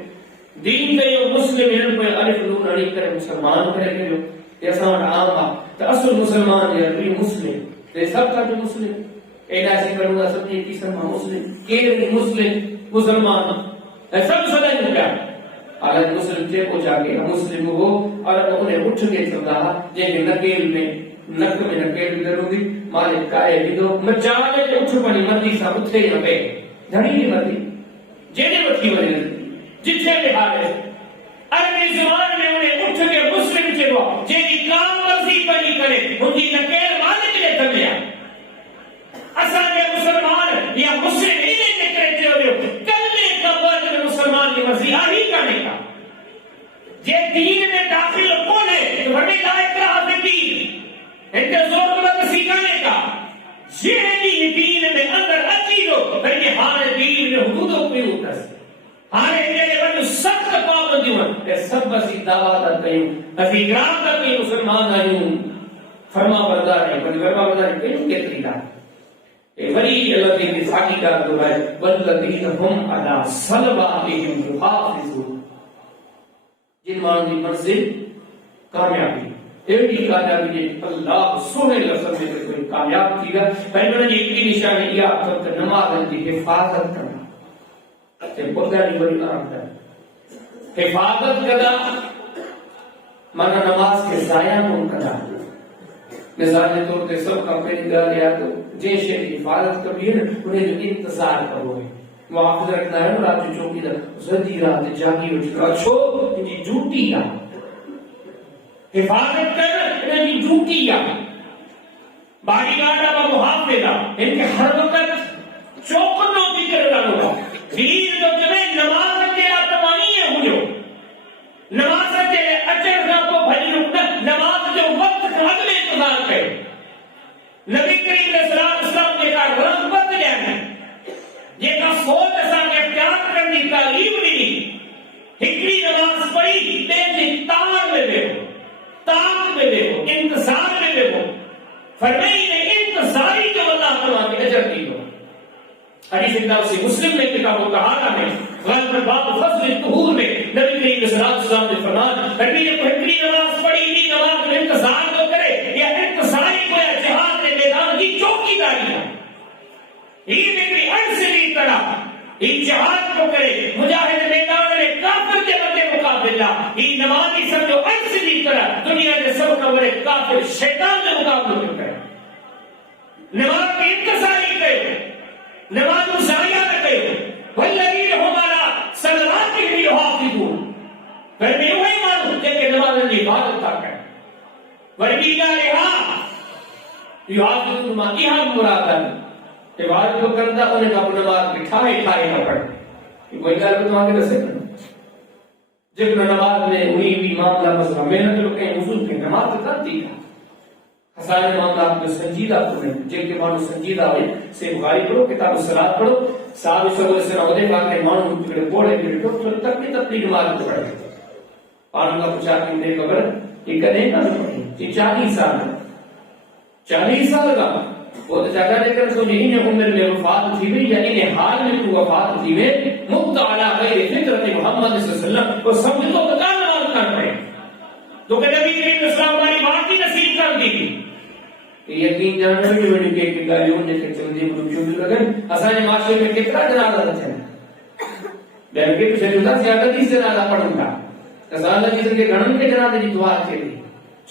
دین تے جو مسلم علم کو عارف نونانی کرے مسلمان کرے گئے جو یہ سامان عام ہے تو اصل مسلمان یا بھی مسلم تے سب کا جو مسلم ایڈا سے کروں گا سب نے کی سرما مسلم کیر مسلم مسلمان سب سدائی ہو گیا حالت مسلم تے کو جا کے مسلم ہو اور انہیں اٹھ کے چل رہا جے کہ نکیل میں نک میں نکیل ضرور دی مالک کائے بھی دو مچانے جو اٹھ پڑی مردی سا اٹھے یا پہ دھڑی نہیں مردی جینے بچی وجہ جتھے لحاظ عربی زبان میں انہیں اٹھ کے مسلم چلو جیدی کام ورزی پڑی کرے ان کی نکیل مالک لے دھمیا اصل میں مسلمان یا مسلم انہیں نکلے جو کلے کا ورد میں مسلمان کی مرضی آہی کرنے کا جے دین میں داخل کونے تو بڑی لائق رہا دین انتے زور بلد سیکھانے کا یہ دین میں اندر اچھی لو بلکہ ہمارے دین میں حدودوں پہ ہوتا ہے ہمارے دین میں سخت پابندی ہوتا سب بسی دعوات کہیں اسی گرام تک نہیں مسلمان آئیوں فرما بردار ہے بلکہ فرما بردار ہے کہیں کے طریقہ ولی اللہ کی ساکی کا دو ہے والذین ہم علی صلواتہم یحافظون جن مانوں کی منزل کامیابی ایڈی کامیابی ہے اللہ سونے لفظ میں کوئی کامیاب کی گا پہلے نے ایک نشانی کیا تو نماز کی حفاظت کرنا تے بڑی بڑی کام ہے حفاظت کرنا مانا نماز کے ضائع کون کرنا مثال کے طور پہ سب کا پہلی گال یا تو جے شے کی حفاظت کرنی ہے انہیں جو انتظار کرو گے محافظ رکھنا ہے رات جو چوکی دا زدی رات جاگی اٹھ کر چھو ان کی ڈیوٹی ہے حفاظت کر انہیں کی ڈیوٹی ہے باڈی گارڈ اب محافظ ہے ان کے ہر وقت چوکن نو ذکر کرو دین جو جنہیں نماز کے آتمانی ہے ہو جو نماز کے اچر کا کو بھلی رکنا نماز جو وقت اگلے انتظار کرے نبی کریم صلی اللہ علیہ وسلم نے کہا رغبت لینا یہ کا سوچ ایسا کہ احتیاط کرنے کا تعلیم نہیں ہکڑی نماز پڑھی تیزی تار میں دے ہو تاق میں دے ہو انتظار میں دے ہو فرمائی نے انتظاری جو اللہ تعالیٰ کے اجر دی ہو حدیث انداز سے مسلم نے کتاب و کہانا میں غلط باب فضل طہور میں نبی کریم صلی اللہ علیہ وسلم نے فرمان نبی نے ہکڑی نماز پڑھی لی نماز میں انتظار تو کرے یا انتظاری کو یا جہاد میں میدان کی چوکی داری ہے یہ نکلی انسلی طرح یہ جہاد کو کرے مجاہد میدان میں کافر کے مدے مقابلہ یہ نمازی سب جو انسلی طرح دنیا کے سب کبرے کافر شیطان کے مقابلہ کرے نماز کی انتظاری کرے نماز کو ضائع نہ کرے والذین هم علی صلواتہم یحافظون پھر میں وہی مانوں کہ نماز کی حفاظت کرے ورگیلا رہا یحافظون ما یہاں مراد ہے عبادت کو کرتا انہیں کا نماز بٹھائے نہ پڑے کوئی گل تو آگے رسے کرنا جب نماز میں ہوئی بھی معاملہ مسئلہ محنت لوگ کہیں وضو کی نماز تو کرتی ہے حسان معاملات میں سنجیدہ پڑھیں جن کے معنی سنجیدہ ہوئے سے بخاری پڑھو کتاب الصلاۃ پڑھو صحابہ سب سے عہدے کا کے معنی ٹکڑے بوڑے کے تو تک نماز پڑھے پانوں کا پوچھا کہ میرے قبر یہ کدے نہ پڑھی یہ 40 سال کا وہ تو جگہ لے کر سوچ انہیں عمر میں وفات تھی بھی یا انہیں حال میں تو وفات تھی میں مبت علی غیر فطرت محمد صلی اللہ علیہ وسلم وہ سمجھ تو بتا نماز کر پڑے تو کہ نبی کریم صلی اللہ علیہ وسلم بات کی نصیب کر دی تھی یقین جاننے میں بڑی کہ گالیوں نے کہ چندی کو جو بھی لگن اسانے معاشرے میں کتنا جنازہ تھا بلکہ تو شریعت زیادہ تھی جنازہ پڑھوں گا رسول اللہ جس کے گھروں کے جنازے کی دعا کے لیے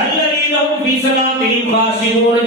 الذين هم في صلاتهم خاشعون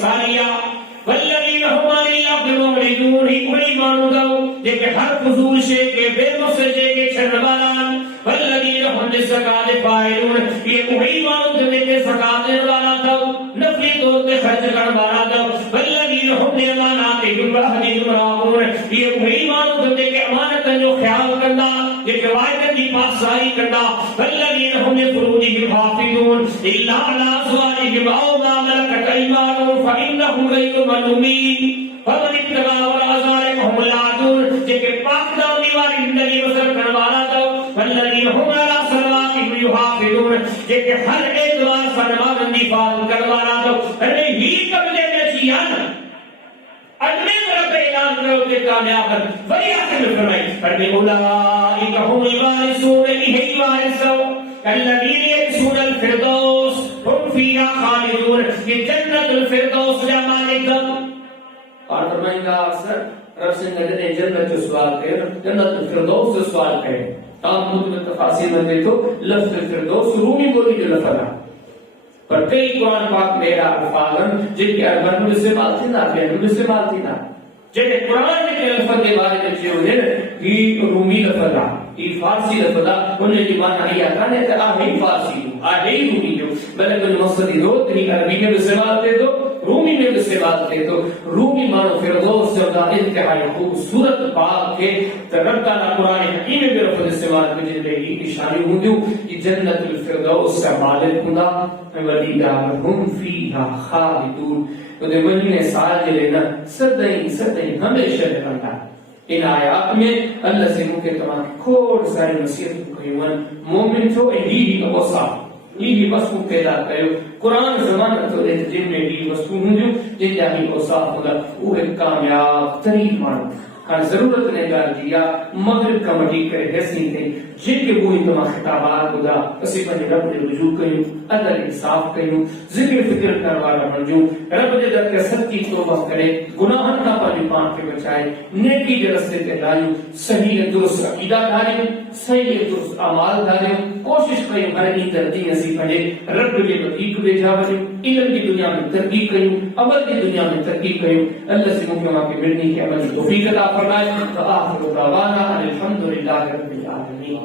ثانیہ والذین هم عن اللغو معرضون کوئی مانو دو کہ ہر فضول شے کے بے مقصد شے کے چھڑ والان والذین هم للزکاۃ فاعلون یہ کوئی مانو دو کہ زکات دینے والا دو نفلی طور پہ خرچ کرنے والا دو والذین هم لاماناتہم وعہدہم راعون یہ کوئی مانو دو کہ امانت جو خیال کرنا یہ روایت کی پاسداری کرنا والذین هم لفروجہم حافظون الا علی ازواجہم او ما ملکت ایمانہم فانہم غیر ملومین فمن ابتغى وراء ذلك هم العادون کہ پاک دامنی والی زندگی بسر کرنے والا دو والذین هم علی صلواتہم یحافظون کہ ہر اعتبار سے نماز حفاظت کرنے والا دو ارے ہی قبلے میں چیان اگلے طرف اعلان کرو کہ کامیاب ہے وہی آخر میں فرمائی فرمی اولئک هم الوارثون یہی وارث الذین یرثون الفردوس هم فیہا خالدون یہ جنت الفردوس کا مالک اور فرمائیں گا اکثر رب سے نے جنت جو سوال کرے جنت الفردوس سے سوال کرے تمام مطلب تفاصیر میں دیکھو لفظ الفردوس رومی بولی جو لفظ ہے پر کئی قرآن پاک میرا الفاظن جن کے اربن میں استعمال تھی نا بین میں استعمال تھی نا جن قرآن کے لفظ کے بارے میں جو ہے یہ رومی لفظ ہے یہ فارسی لفظ ہے انہیں جو معنی یہ آتا ہے کہ آہی فارسی ہو آہی رومی جو بلکہ جو مقصدی روت نہیں عربی میں استعمال دے دو رومی میں بھی سے بات کرے تو رومی مانو فردوس سے انتہائی خوبصورت بات ہے تو رب تعالیٰ قرآن حکیم میں بھی لفظ استعمال میں جن لئے اشاری ہوں جو کہ جنت الفردوس سے مالک ہوندا وَلِدَارُهُمْ فِيهَا خَالِدُونَ تو دے مہینے سال جلے نا صدیں ہمیشہ رہتا ان آیات میں اللہ سے مکہ تمام کھوڑ سارے نصیحت کو کہیون مومن تو ہی اوصاف یہ وصف پیدا کرو قرآن زمانہ تو ایک جن میں بھی وصف ہوں جو جن جاہی اوصاف ہوگا وہ ایک کامیاب ترین مانو ہر ضرورت نے گار دیا مغرب کا مٹی کرے حسین تھے جن کے وہ تمام خطابات ہوگا اسی پر رب نے رجوع کروں عدل انصاف کروں ذکر فکر کروانا منجو رب نے در کے سب کی توبہ کرے گناہن کا پانی پان کے بچائے نیکی کے رستے پہ لائیوں صحیح درست عقیدہ دھاریں صحیح درست اعمال دھاریں کوشش کریں ہر کی دردی نصیب بنے رب نے بدیق بھیجا بنے علم کی دنیا میں ترقی کروں عمل کی دنیا میں ترقی کروں اللہ سے مکمہ کے ملنے کے عمل توفیق عطا فرمائے وآخر دعوانا الحمدللہ رب العالمین